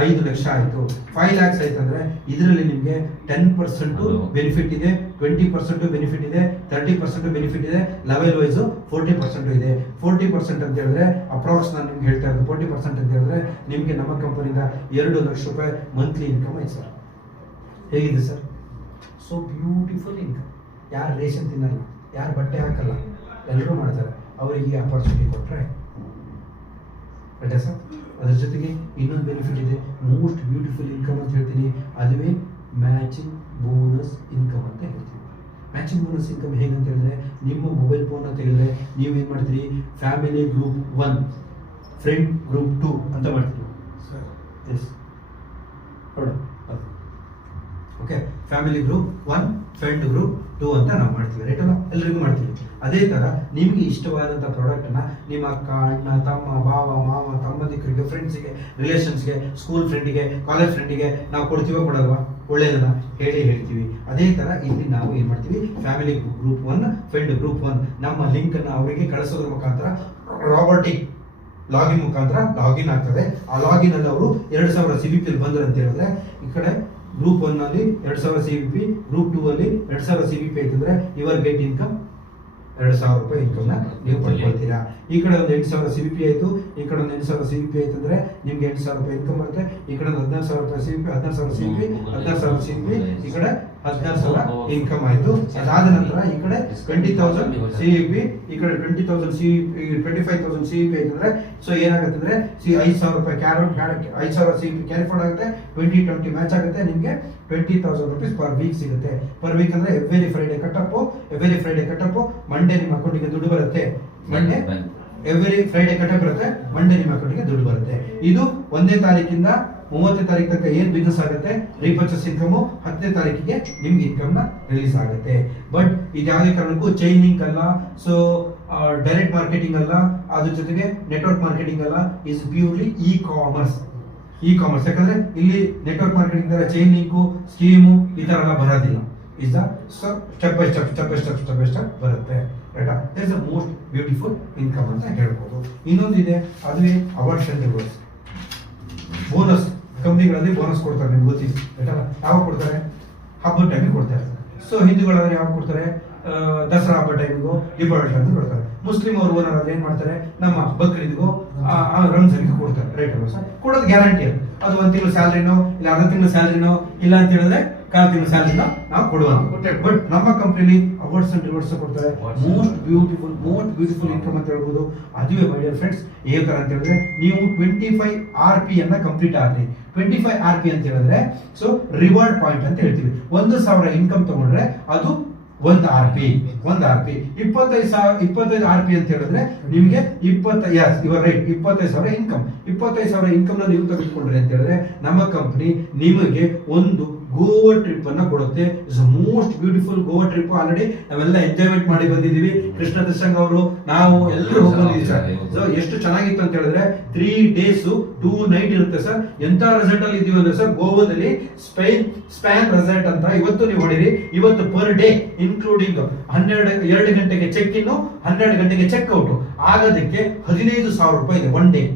5 ಲಕ್ಷ ಆಯ್ತು. 5 lakhs ಆಯ್ತಂದ್ರೆ ಇದರಲ್ಲಿ ನಿಮ್ಗೆ 10% ಬೆನಿಫಿಟ್ ಇದೆ, 20% ಬೆನಿಫಿಟ್ ಇದೆ, 30% ಬೆನಿಫಿಟ್ ಇದೆ, ಲೆವೆಲ್ ವೈಸ್ 40% ಇದೆ. 40% ಅಂತ ಹೇಳಿದ್ರೆ ಅಪ್ರಾಕ್ಸ್ ನಾನು ನಿಮ್ಗೆ ಹೇಳ್ತಾ ಇರೋದು 40% ಅಂತ ಹೇಳಿದ್ರೆ ನಿಮ್ಗೆ ನಮ್ಮ ಕಂಪನಿಯಿಂದ 2 ಲಕ್ಷ ರೂಪಾಯಿ ಮಂತ್ಲಿ ಇನ್ಕಮ್ ಆಯ್ತು ಸರ್. ಹೇಗಿದೆ ಸರ್? So beautiful income. ಯಾರು ರೇಷನ್ ತಿನ್ನಲ್ಲ, ಯಾರು ಬಟ್ಟೆ ಹಾಕಲ್ಲ, ಎಲ್ಲರೂ ಮಾಡ್ತಾರೆ. ಅವರಿಗೆ ಅಪರ್ಚುನಿಟಿ ಕೊಟ್ಟರೆ ಬಟ್ಟೆ ಸರ್. ಅದ್ರ ಜೊತೆಗೆ ಇನ್ನೊಂದು ಬೆನಿಫಿಟ್ ಇದೆ, ಮೋಸ್ಟ್ ಬ್ಯೂಟಿಫುಲ್ ಇನ್ಕಮ್ ಅಂತ ಹೇಳ್ತೀನಿ, ಅದುವೇ ಮ್ಯಾಚಿಂಗ್ ಬೋನಸ್ ಇನ್ಕಮ್ ಅಂತ ಹೇಳ್ತೀವಿ. ಮ್ಯಾಚಿಂಗ್ ಬೋನಸ್ ಇನ್ಕಮ್ ಹೇಗಂತ ಹೇಳಿದ್ರೆ, ನಿಮ್ಮ ಮೊಬೈಲ್ ಫೋನ್ನ ತೆಗೆದ್ರೆ ನೀವು ಏನು ಮಾಡ್ತೀರಿ? ಫ್ಯಾಮಿಲಿ ಗ್ರೂಪ್ 1, ಫ್ರೆಂಡ್ ಗ್ರೂಪ್ 2 ಅಂತ ಮಾಡ್ತೀವಿ ಸರ್. ಎಸ್ ನೋಡ, okay, family group 1, friend group 2 ಅಂತ ನಾವು ಮಾಡ್ತೀವಿ, ರೈಟ್ ಅಲ್ಲ? ಎಲ್ರಿಗೂ ಮಾಡ್ತೀವಿ. ಅದೇ ಥರ ನಿಮಗೆ ಇಷ್ಟವಾದಂಥ ಪ್ರಾಡಕ್ಟನ್ನ ನಿಮ್ಮ ಅಕ್ಕ, ಅಣ್ಣ, ತಮ್ಮ, ಭಾವ, ಮಾವ, ತಮ್ಮದಿಕ್ಕರಿಗೆ, ಫ್ರೆಂಡ್ಸಿಗೆ, ರಿಲೇಷನ್ಸ್ಗೆ, ಸ್ಕೂಲ್ ಫ್ರೆಂಡಿಗೆ, ಕಾಲೇಜ್ ಫ್ರೆಂಡಿಗೆ ನಾವು ಕೊಡ್ತೀವೋ ಕೊಡಲ್ವಾ? ಒಳ್ಳೆಯದನ್ನ ಹೇಳ್ತೀವಿ. ಅದೇ ಥರ ಇಲ್ಲಿ ನಾವು ಏನು ಮಾಡ್ತೀವಿ? ಫ್ಯಾಮಿಲಿ ಗ್ರೂಪ್ 1, ಫ್ರೆಂಡ್ ಗ್ರೂಪ್ 1 ನಮ್ಮ ಲಿಂಕನ್ನು ಅವರಿಗೆ ಕಳಿಸೋದ್ರ ಮುಖಾಂತರ ರಾಬೋಟಿಕ್ ಲಾಗಿನ್ ಮುಖಾಂತರ ಲಾಗಿನ್ ಆಗ್ತದೆ. ಆ ಲಾಗಿನ್ ಅಲ್ಲಿ ಅವರು 2000 CVP ಬಂದ್ರು ಅಂತ ಹೇಳಿದ್ರೆ ಈ ಕಡೆ ಗ್ರೂಪ್ 1 ನಲ್ಲಿ 2000 CVP, ಗ್ರೂಪ್ 2 ಅಲ್ಲಿ 2000 CVP ಆಯ್ತಂದ್ರೆ ಇವರ್ ಗೆಟ್ ಇನ್ಕಮ್ 2000 ರೂಪಾಯಿ ಇನ್ಕಮ್ನ ನೀವು ಪಡ್ಕೊಳ್ತೀರಾ. ಈ ಕಡೆ ಒಂದು 8000 CVP ಆಯ್ತು, ಈ ಕಡೆ ಒಂದು 8000 CVP ಆಯ್ತಂದ್ರೆ ನಿಮ್ಗೆ 8000 ರೂಪಾಯಿ ಇನ್ಕಮ್ ಬರುತ್ತೆ. ಈ ಕಡೆ 14000 ರೂಪಾಯಿ CVP, 12000 CVP, 12000 CVP, ಈ ಕಡೆ 14000 ಇನ್ಕಮ್ ಆಯ್ತು. ಅದಾದ ನಂತರ ಈ ಕಡೆ 20,000 CVP, ಈ ಕಡೆ 20,000 CVP, 25,000 CVP ಆಯ್ತಂದ್ರೆ ಸೊ ಏನಾಗುತ್ತೆ ಅಂದ್ರೆ 5,000 ರೂಪಾಯಿ 5,000 CVP ಕ್ಯಾರಿ ಫಾರ್ವರ್ಡ್ ಆಗುತ್ತೆ. 20-20 ಮ್ಯಾಚ್ ಆಗುತ್ತೆ. ನಿಮಗೆ 20,000 rupees ಪರ್ ವೀಕ್ ಸಿಗುತ್ತೆ. ಪರ್ ವೀಕ್ ಅಂದ್ರೆ ಎವ್ರಿ ಫ್ರೈಡೆ ಕಟಪ್, ಮಂಡೇ ನಿಮ್ಮ ಅಕೌಂಟಿಗೆ ದುಡ್ಡು ಬರುತ್ತೆ. ಮಂಡೇ ಎವ್ರಿ ಫ್ರೈಡೆ ಕಟಪ್ ಬರುತ್ತೆ, ಮಂಡೇ ನಿಮ್ಮ ಅಕೌಂಟಿಗೆ ದುಡ್ಡು ಬರುತ್ತೆ. ಇದು 1ನೇ ತಾರೀಕಿಂದ 30ನೇ ತಾರೀಕು ತನಕ ಏನ್ ಬಿಸ್ನೆಸ್ ಆಗುತ್ತೆ, ರೀಪರ್ಚೇಸ್ ಇನ್ಕಮ್ 10ನೇ ತಾರೀಕಿಗೆ ನಿಮ್ಗೆ ಇನ್ಕಮ್ ನ ರಿಲೀಸ್ ಆಗುತ್ತೆ. ಬಟ್ ಇದ್ಯಾವುದೇ ಕಾರಣಕ್ಕೂ ಚೈನ್ ಲಿಂಕ್ ಅಲ್ಲ, ಸೊ ಡೈರೆಕ್ಟ್ ಮಾರ್ಕೆಟಿಂಗ್ ಅಲ್ಲ, ಅದ್ರ ಜೊತೆಗೆ ನೆಟ್ವರ್ಕ್ ಮಾರ್ಕೆಟಿಂಗ್ ಅಲ್ಲ, ಇಸ್ ಪ್ಯೂರ್ಲಿ ಇ ಕಾಮರ್ಸ್. ಯಾಕಂದ್ರೆ ಇಲ್ಲಿ ನೆಟ್ವರ್ಕ್ ಮಾರ್ಕೆಟಿಂಗ್ ತರ ಚೈನ್ ಲಿಂಕು, ಸ್ಕೀಮು ಈ ತರ ಎಲ್ಲ ಬರೋದಿಲ್ಲ. Is the step by step ಬರುತ್ತೆ. ರೈಟಾ? It's the most beautiful income ಅಂತ ಹೇಳ್ಬೋದು. ಇನ್ನೊಂದಿದೆ, ಅದುವೇ ಅವಾರ್ಡ್ಸ್ ಅಂಡ್ ರಿವಾರ್ಡ್ಸ್. ಬೋನಸ್ ಕಂಪ್ನಿಗಳಲ್ಲಿ ಬೋನಸ್ ಕೊಡ್ತಾರೆ, ನಿಮ್ಗೆ ಗೊತ್ತಿದೆ ರೈಟಲ್ಲ? ಯಾವಾಗ ಕೊಡ್ತಾರೆ? ಹಬ್ಬದ ಟೈಮಿಗೆ ಕೊಡ್ತಾರೆ. ಸೊ ಹಿಂದೂಗಳಾದ್ರೆ ಯಾವಾಗ ಕೊಡ್ತಾರೆ? ದಸರಾ ಹಬ್ಬ ಟೈಮಿಗೂ, ದೀಪಾವಳಿ ಟೈಮಿಗೆ ಕೊಡ್ತಾರೆ. ಮುಸ್ಲಿಂ ಅವರು ಓನರ್ ಆದ್ರೆ ಏನ್ ಮಾಡ್ತಾರೆ? ನಮ್ಮ ಬಕ್ರೀದ್ಗೂ, ರಂಜಾನ್ಗೆ ಕೊಡ್ತಾರೆ. ರೈಟ್ ಅಲ್ವಾ ಸರ್? ಕೊಡೋದು ಗ್ಯಾರಂಟಿ. ಅದು 1 ತಿಂಗಳು ಸ್ಯಾಲರಿನೋ ಇಲ್ಲ ಅರ್ಧ ತಿಂಗಳು ಸ್ಯಾಲರಿನೋ ಇಲ್ಲ ಅಂತ ಹೇಳಿದ್ರೆ 1/4 ತಿಂಗಳು ಸ್ಯಾಲರಿನ ನಾವು ಕೊಡುವ. ಬಟ್ ನಮ್ಮ ಕಂಪ್ನಿಲಿ ಅವಾರ್ಡ್ಸ್ ಅಂಡ್ ರಿವಾರ್ಡ್ಸ್ ಕೊಡ್ತಾರೆ. ಮೋಸ್ಟ್ ಬ್ಯೂಟಿಫುಲ್ ಇನ್ಕಮ್ ಅಂತ ಹೇಳ್ಬೋದು. ಅದುವೇ ಮೈ ಡಿಯರ್ ಫ್ರೆಂಡ್ಸ್ ಏನ್ ತರ ಅಂತ ಹೇಳಿದ್ರೆ, ನೀವು 25 RP ಅನ್ನ ಕಂಪ್ಲೀಟ್ ಆಗ್ಲಿ. 25 RP ಅಂತ ಹೇಳಿದ್ರೆ ಸೊ ರಿವಾರ್ಡ್ ಪಾಯಿಂಟ್ ಅಂತ ಹೇಳ್ತೀವಿ. 1,000 ಇನ್ಕಮ್ ತಗೊಂಡ್ರೆ ಅದು 1 RP. 25 RP ಅಂತ ಹೇಳಿದ್ರೆ ನಿಮಗೆ 25,000 ಇನ್ಕಮ್. 25,000 ಇನ್ಕಮ್ ನೀವು ತೆಗೆದುಕೊಂಡ್ರೆ ಅಂತ ಹೇಳಿದ್ರೆ ನಮ್ಮ ಕಂಪನಿ ನಿಮಗೆ ಒಂದು ಗೋವಾ ಟ್ರಿಪ್ ಅನ್ನ ಕೊಡುತ್ತೆ. It's most beautiful Goa trip. Already ನಾವೆಲ್ಲ ಎಂಜಾಯ್ಮೆಂಟ್ ಮಾಡಿ ಬಂದಿದೀವಿ. ಕೃಷ್ಣ ತಿರ್ಸಂಗ್ ಅವರು, ನಾವು ಎಲ್ಲರೂ ಹೋಗಿ ಬಂದಿದ್ದೀವಿ ಸರ್. ಸೊ ಎಷ್ಟು ಚೆನ್ನಾಗಿತ್ತು ಅಂತ ಹೇಳಿದ್ರೆ 3 days 2 nights ಇರುತ್ತೆ ಸರ್. ಎಂತ ರೆಸಾರ್ಟ್ ಅಲ್ಲಿ ಇದೀವಿ ಅಂದ್ರೆ ಸರ್, ಗೋವಾದಲ್ಲಿ ಸ್ಪ್ಯಾನ್ ರೆಸಾರ್ಟ್ ಅಂತ. ಇವತ್ತು ನೀವು ಹೊಡಿರಿ, ಇವತ್ತು ಪರ್ ಡೇ ಇನ್ಕ್ಲೂಡಿಂಗ್ 2 ಗಂಟೆಗೆ ಚೆಕ್ ಇನ್, 12 ಗಂಟೆಗೆ ಚೆಕ್ ಔಟ್ ಆಗೋದಕ್ಕೆ 15,000 ರೂಪಾಯಿ ಇದೆ 1 day.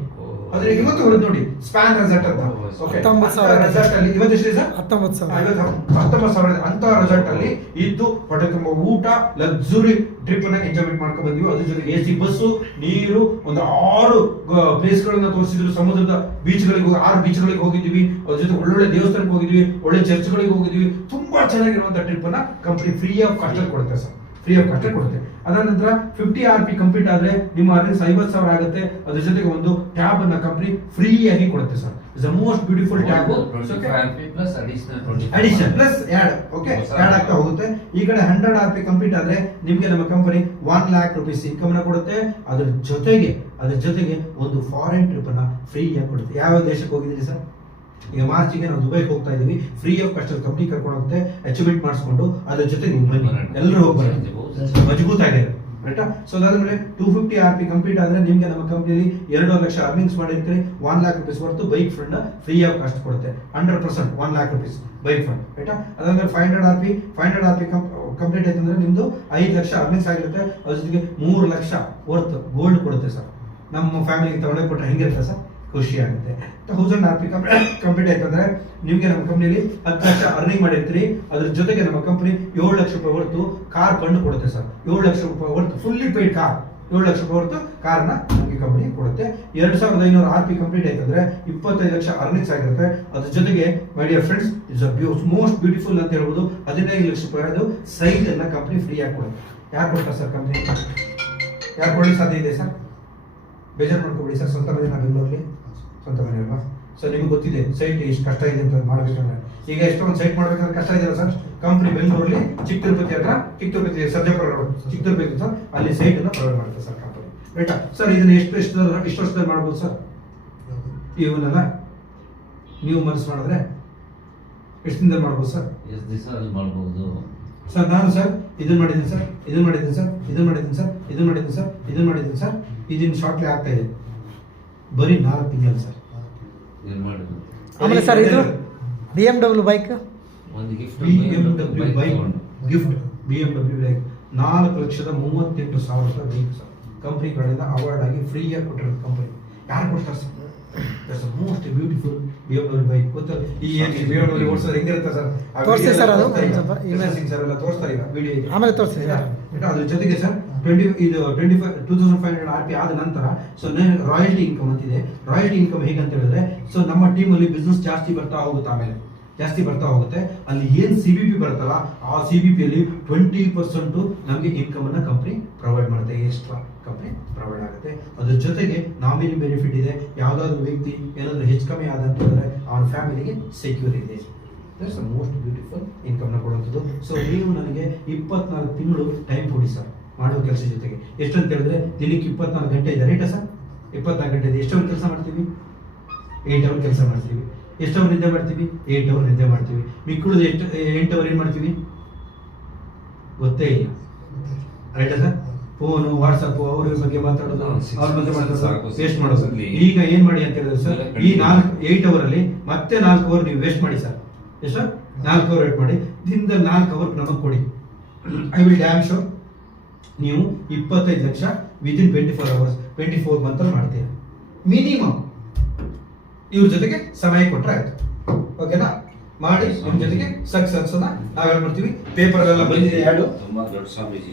ಅದ್ರ ಇವತ್ತು ಹೊರದು ನೋಡಿ, ಸ್ಪ್ಯಾನ್ ರೆಸಾರ್ಟ್ ಅಂತ. ಓಕೆ, 19,000 ರೆಸಾರ್ಟ್ ಅಲ್ಲಿ ಇವತ್ತು ಎಷ್ಟಿದೆ ಸರ್? 19,000. 19,000 ಅಂತ ರೆಸಾರ್ಟ್ ಅಲ್ಲಿ ಇದ್ದು ಹೊಟ್ಟೆ ತುಂಬ ಊಟ, ಲಕ್ಸುರಿ ಟ್ರಿಪ್ ಅನ್ನ ಎಂಜಾಯ್ಮೆಂಟ್ ಮಾಡ್ಕೊಂಡು ಬಂದಿವಿ. ಅದ್ರ ಜೊತೆಗೆ AC ಬಸ್ಸು, ನೀರು, ಒಂದು 6 ಪ್ಲೇಸ್ ಗಳನ್ನ ತೋರಿಸಿದ್ರು. ಸಮುದ್ರದ ಬೀಚ್ ಗಳಿಗೆ 6 ಬೀಚ್ ಗಳಿಗೆ ಹೋಗಿದ್ವಿ. ಅದ್ರ ಜೊತೆ ಒಳ್ಳೊಳ್ಳೆ ದೇವಸ್ಥಾನಕ್ಕೆ ಹೋಗಿದ್ವಿ, ಒಳ್ಳೆ ಚರ್ಚ್ ಗಳಿಗೆ ಹೋಗಿದ್ವಿ. ತುಂಬಾ ಚೆನ್ನಾಗಿರುವಂತ ಟ್ರಿಪ್ ಅನ್ನ ಕಂಪನಿ ಫ್ರೀ ಆಫ್ ಕಾಸ್ಟ್ ಕೊಡುತ್ತೆ ಸರ್. ಫ್ರೀ ಆಫ್ ಕಾಸ್ಟ್ ಕೊಡುತ್ತೆ. ಅದಾದ ನಂತರ 50 RP ಕಂಪ್ಲೀಟ್ ಆದ್ರೆ ನಿಮ್ಮ ಅರ್ನಿಂಗ್ಸ್ 50,000 ಆಗುತ್ತೆ. ಅದ್ರ ಜೊತೆಗೆ ಒಂದು ಟ್ಯಾಬ್ ಅನ್ನ ಕಂಪನಿ ಫ್ರೀ ಆಗಿ ಕೊಡುತ್ತೆ sir. It's the most beautiful tab. 25 RP plus additional addition plus add. Okay, add ಆಗ್ತಾ ಹೋಗುತ್ತೆ. ಈ ಕಡೆ 100 RP ಕಂಪ್ಲೀಟ್ ಆದ್ರೆ ನಿಮ್ಗೆ ನಮ್ಮ ಕಂಪನಿ 1 lakh rupees ಇನ್ಕಮ್ ಅನ್ನ ಕೊಡುತ್ತೆ. ಅದ್ರ ಜೊತೆಗೆ ಒಂದು ಫಾರಿನ್ ಟ್ರಿಪ್ ಅನ್ನ ಫ್ರೀ ಆಗಿ ಕೊಡುತ್ತೆ. ಯಾವ ದೇಶಕ್ಕೆ ಹೋಗಿದ್ದೀರಿ ಸರ್? ಈಗ ಮಾರ್ಚಿಗೆ ನಾವು ದುಬೈಗೆ ಹೋಗ್ತಾ ಇದೀವಿ. ಫ್ರೀ ಆಫ್ ಕಾಸ್ಟ್ ಕಂಪ್ನಿ ಕರ್ಕೊಂಡು ಹೋಗುತ್ತೆ, ಅಚೀವ್ಮೆಂಟ್ ಮಾಡಿಸ್ಕೊಂಡು. ಅದ್ರ ಜೊತೆ ನೀವು ಬನ್ನಿ, ಎಲ್ಲರೂ ಹೋಗ್ಬಾರ್ದು, ಮಜಬೂತ್ ಆಗಿದೆ ರೈಟಾ. ಸೊ ಅದಾದ್ಮೇಲೆ 250 RP ಕಂಪ್ಲೀಟ್ ಆದ್ರೆ ನಿಮ್ಗೆ ನಮ್ಮ ಕಂಪ್ನಿಯಲ್ಲಿ 2 ಲಕ್ಷ ಅರ್ನಿಂಗ್ಸ್ ಮಾಡಿರ್ತೀರಿ. 1 lakh rupees worth bike fund free of cost ಕೊಡುತ್ತೆ. 100% 1 lakh rupees ಬೈಕ್ ಫಂಡ್ ರೈಟಾ. ಅದಾದ್ಮೇಲೆ 500 RP ಕಂಪ್ಲೀಟ್ ಆಯ್ತು ಅಂದ್ರೆ ನಿಮ್ದು 5 ಲಕ್ಷ ಅರ್ನಿಂಗ್ಸ್ ಆಗಿರುತ್ತೆ. ಅದ್ರ ಜೊತೆಗೆ 3 ಲಕ್ಷ ವರ್ತ್ ಗೋಲ್ಡ್ ಕೊಡುತ್ತೆ ಸರ್. ನಮ್ಮ ಫ್ಯಾಮಿಲಿಗೆ ತಗೊಂಡೋಗಿ ಕೊಟ್ಟರೆ ಹೆಂಗಿರುತ್ತೆ ಸರ್? ಖುಷಿ ಆಗುತ್ತೆ. 1000 RP ಕಂಪ್ಲೀಟ್ ಆಯ್ತಂದ್ರೆ ನಿಮ್ಗೆ ನಮ್ಮ ಕಂಪ್ನಿಯಲ್ಲಿ 10 ಲಕ್ಷ ಅರ್ನಿಂಗ್ ಮಾಡಿರ್ತೀರಿ. ಅದ್ರ ಜೊತೆಗೆ ನಮ್ಮ ಕಂಪನಿ 7 ಲಕ್ಷ ರೂಪಾಯಿ ಹೊರತು ಕಾರ್ ಫಂಡ್ ಕೊಡುತ್ತೆ ಸರ್. 7 ಲಕ್ಷ ರೂಪಾಯಿ ಹೊರತು ಫುಲ್ಲಿ ಪೇಯ್ಡ್ ಕಾರ್, 7 ಲಕ್ಷ ರೂಪಾಯಿ ಹೊರತು ಕಾರ್ನ ನಮಗೆ ಕಂಪನಿ ಕೊಡುತ್ತೆ. 2500 RP ಕಂಪ್ಲೀಟ್ ಆಯ್ತಂದ್ರೆ 25 ಲಕ್ಷ ಅರ್ನಿಂಗ್ಸ್ ಆಗಿರುತ್ತೆ. ಅದ್ರ ಜೊತೆಗೆ my dear friends, it's most beautiful ಅಂತ ಹೇಳ್ಬೋದು. 15 ಲಕ್ಷ ರೂಪಾಯಿ ಸೈಟ್ ಅನ್ನ ಕಂಪನಿ ಫ್ರೀ ಆಗಿ ಕೊಡುತ್ತೆ. ಯಾರು ಕೊಡ್ತಾರೆ ಸರ್ ಕಂಪನಿ? ಯಾರು ಕೊಡ್ಲಿಕ್ಕೆ ಸಾಧ್ಯ ಇದೆ ಸರ್? ಬೇಜಾರು ಮಾಡ್ಕೊಬಿಡಿ ಸರ್. ಸ್ವಂತ ಮನೆ ಬೆಂಗಳೂರಲ್ಲಿ ಸ್ವಂತ ಮನೆ ಅಲ್ವಾ? ಸೊ ನಿಮ್ಗೆ ಗೊತ್ತಿದೆ ಸೈಟ್ ಎಷ್ಟು ಕಷ್ಟ ಇದೆ ಅಂತ ಮಾಡ್ಬೇಕಂದ್ರೆ. ಈಗ ಎಷ್ಟೊಂದು ಸೈಟ್ ಮಾಡ್ಬೇಕಂದ್ರೆ ಕಷ್ಟ ಇದೆಯಲ್ಲ ಸರ್. ಕಂಪನಿ ಬೆಂಗಳೂರಲ್ಲಿ ಚಿಕ್ಕ ತಿರುಪತಿ ಸರ್ಜಾಪುರ ರೋಡ್, ಚಿಕ್ಕ ತಿರುಪತಿ ಸರ್, ಅಲ್ಲಿ ಸೈಟ್ ಅನ್ನ ಪ್ರೊವೈಡ್ ಮಾಡುತ್ತೆ ಸರ್ ಕಂಪನಿ ರೈಟಾ. ಸರ್ ಇದನ್ನ ಎಷ್ಟು ವರ್ಷದಲ್ಲಿ ಮಾಡ್ಬೋದು ಸರ್? ಇವನ್ನೆಲ್ಲ ನೀವು ಮನಸ್ಸು ಮಾಡಿದ್ರೆ ಎಷ್ಟು ದಿನದಲ್ಲಿ ಮಾಡ್ಬೋದು ಸರ್? ಎಷ್ಟು ದಿವಸ ಅಲ್ಲಿ ಮಾಡ್ಬೋದು ಸರ್? ನಾನು ಸರ್ ಇದನ್ನ ಮಾಡಿದ್ದೀನಿ ಸರ್, ಇದನ್ನ ಮಾಡಿದ್ದೀನಿ ಸರ್, ಇದನ್ನ ಮಾಡಿದ್ದೀನಿ ಸರ್, ಇದನ್ನ ಮಾಡಿದ್ದೀನಿ ಸರ್, ಇದನ್ನ ಮಾಡಿದ್ದೀನಿ ಸರ್. ಇದನ್ನ ಶಾರ್ಟ್ಲಿ ಆಗ್ತಾ ಇದೆ ಬರೀ 4 ತಿಂಗಳು ಸರ್. ಏನ್ ಮಾಡಿದ್ರು? ಆಮೇಲೆ ಸರ್ ಇದು BMW ಬೈಕ್, ಒಂದು gift BMW bike gift. BMW bike 4,38,000 ರೂಪಾಯಿ ಬೈಕ್ ಸರ್. ಕಂಪನಿ ಕಡೆಯಿಂದ ಅವಾರ್ಡ್ ಆಗಿ ಫ್ರೀ ಆಗಿ ಕೊಟ್ಟಿರೋದು ಕಂಪನಿ. ಯಾರು ಕೊಡ್ತಾರೆ sir? That's most beautiful BMW bike. ಗೊತ್ತಾ ಈ BMW ಓಡಿಸೋದು ಹೆಂಗಿರುತ್ತೆ ಸರ್? ತೋರಿಸಿ ಸರ್, ಅದು ಸರ್ ಎಲ್ಲ ತೋರಿಸ್ತಾರೆ ಈಗ ವಿಡಿಯೋ. ಆಮೇಲೆ ತೋರಿಸಿ. ಅದ್ರ ಜೊತೆಗೆ ಸರ್ 2500 RP ಆದ ನಂತರ ಸೊ ರಾಯಲ್ಟಿ ಇನ್ಕಮ್ ಅಂತಿದೆ. ರಾಯಲ್ಟಿ ಇನ್ಕಮ್ ಹೇಗಂತ ಹೇಳಿದ್ರೆ, ಸೊ ನಮ್ಮ ಟೀಮಲ್ಲಿ ಬಿಸ್ನೆಸ್ ಜಾಸ್ತಿ ಬರ್ತಾ ಹೋಗುತ್ತೆ. ಅಲ್ಲಿ ಏನ್ CBP ಬರುತ್ತಲ್ಲ, ಆ CBP ಅಲ್ಲಿ 20% ನಮಗೆ ಇನ್ಕಮ್ ಅನ್ನ ಕಂಪನಿ ಪ್ರೊವೈಡ್ ಮಾಡುತ್ತೆ. ಎಕ್ಸ್ಟ್ರಾ ಕಂಪನಿ ಪ್ರೊವೈಡ್ ಆಗುತ್ತೆ. ಅದ್ರ ಜೊತೆಗೆ ನಾಮಿನಿ ಬೆನಿಫಿಟ್ ಇದೆ. ಯಾವ್ದಾದ್ರು ವ್ಯಕ್ತಿ ಏನಾದ್ರು ಹೆಚ್ಚು ಕಮ್ಮಿ ಆದಂತ ಹೇಳಿದ್ರೆ ಅವನ ಫ್ಯಾಮಿಲಿಗೆ ಸೆಕ್ಯೂರ್ ಇದೆ. ದಟ್ಸ್ ಮೋಸ್ಟ್ ಬ್ಯೂಟಿಫುಲ್ ಇನ್ಕಮ್ ನ ಕೊಡುವಂಥದ್ದು. ಸೊ ನೀವು ನನಗೆ 24 ತಿಂಗಳು ಟೈಮ್ ಕೊಡಿ ಸರ್ ಮಾಡುವ ಕೆಲಸ ಜೊತೆಗೆ. ಎಷ್ಟು ಅಂತ ಹೇಳಿದ್ರೆ ದಿನಕ್ಕೆ 24 ಗಂಟೆ ಇದೆ ರೈಟಾ ಸರ್? 24 ಗಂಟೆ ಇದೆ. ಎಷ್ಟು ಅವರ್ ಕೆಲಸ ಮಾಡ್ತೀವಿ? 8 ಅವರ್ ಕೆಲಸ ಮಾಡ್ತೀವಿ. ಎಷ್ಟು ಅವರ್ ನಿದ್ದೆ ಮಾಡ್ತೀವಿ? 8 ಅವರ್ ನಿದ್ದೆ ಮಾಡ್ತೀವಿ. ಮಿಕ್ಕುಳಿದ 8 ಅವರ್ ಏನ್ ಮಾಡ್ತೀವಿ? ಗೊತ್ತೇ ಇಲ್ಲ ರೈಟಾ ಸರ್? ಫೋನು, ವಾಟ್ಸಪ್, ಅವ್ರ ಬಗ್ಗೆ ಮಾತಾಡೋದು, ಅವ್ರ ಬಗ್ಗೆ ಮಾತಾಡೋದು, ವೇಸ್ಟ್ ಮಾಡೋದು. ಈಗ ಏನ್ ಮಾಡಿ ಅಂತ ಹೇಳಿದ್ರೆ ಸರ್, ಈ 8 ಅವರ್ ಅಲ್ಲಿ ಮತ್ತೆ 4 ಅವರ್ ನೀವು ವೇಸ್ಟ್ ಮಾಡಿ ಸರ್. ಎಷ್ಟು? 4 ಅವರ್ ವೇಟ್ ಮಾಡಿ. ದಿನದಲ್ಲಿ 4 ಅವರ್ ನಮಗೆ ಕೊಡಿ. ಐ ವಿಲ್ ಡ್ಯಾಮ್ ಶೋರ್ ನೀವು 25 ಲಕ್ಷ ವಿದಿನ್ 24 ಅವರ್ಸ್ 24 ಮಂತ್ ಅಲ್ಲಿ ಮಾಡ್ತೀರಾ ಮಿನಿಮಮ್. ಇವ್ರ ಜೊತೆಗೆ ಸಮಯ ಕೊಟ್ರೆ ಆಯ್ತು. ಓಕೆನಾ? ಮಾಡಿ ನಿಮ್ ಜೊತೆಗೆ ಸಕ್ಸಸ್ ನಾವ್ ಹೇಳ್ಬಿಡ್ತೀವಿ. ಪೇಪರ್ ಎಲ್ಲ ಬಂದಿದೆ. ತುಂಬಾ ದೊಡ್ಡ ಸ್ವಾಮೀಜಿ.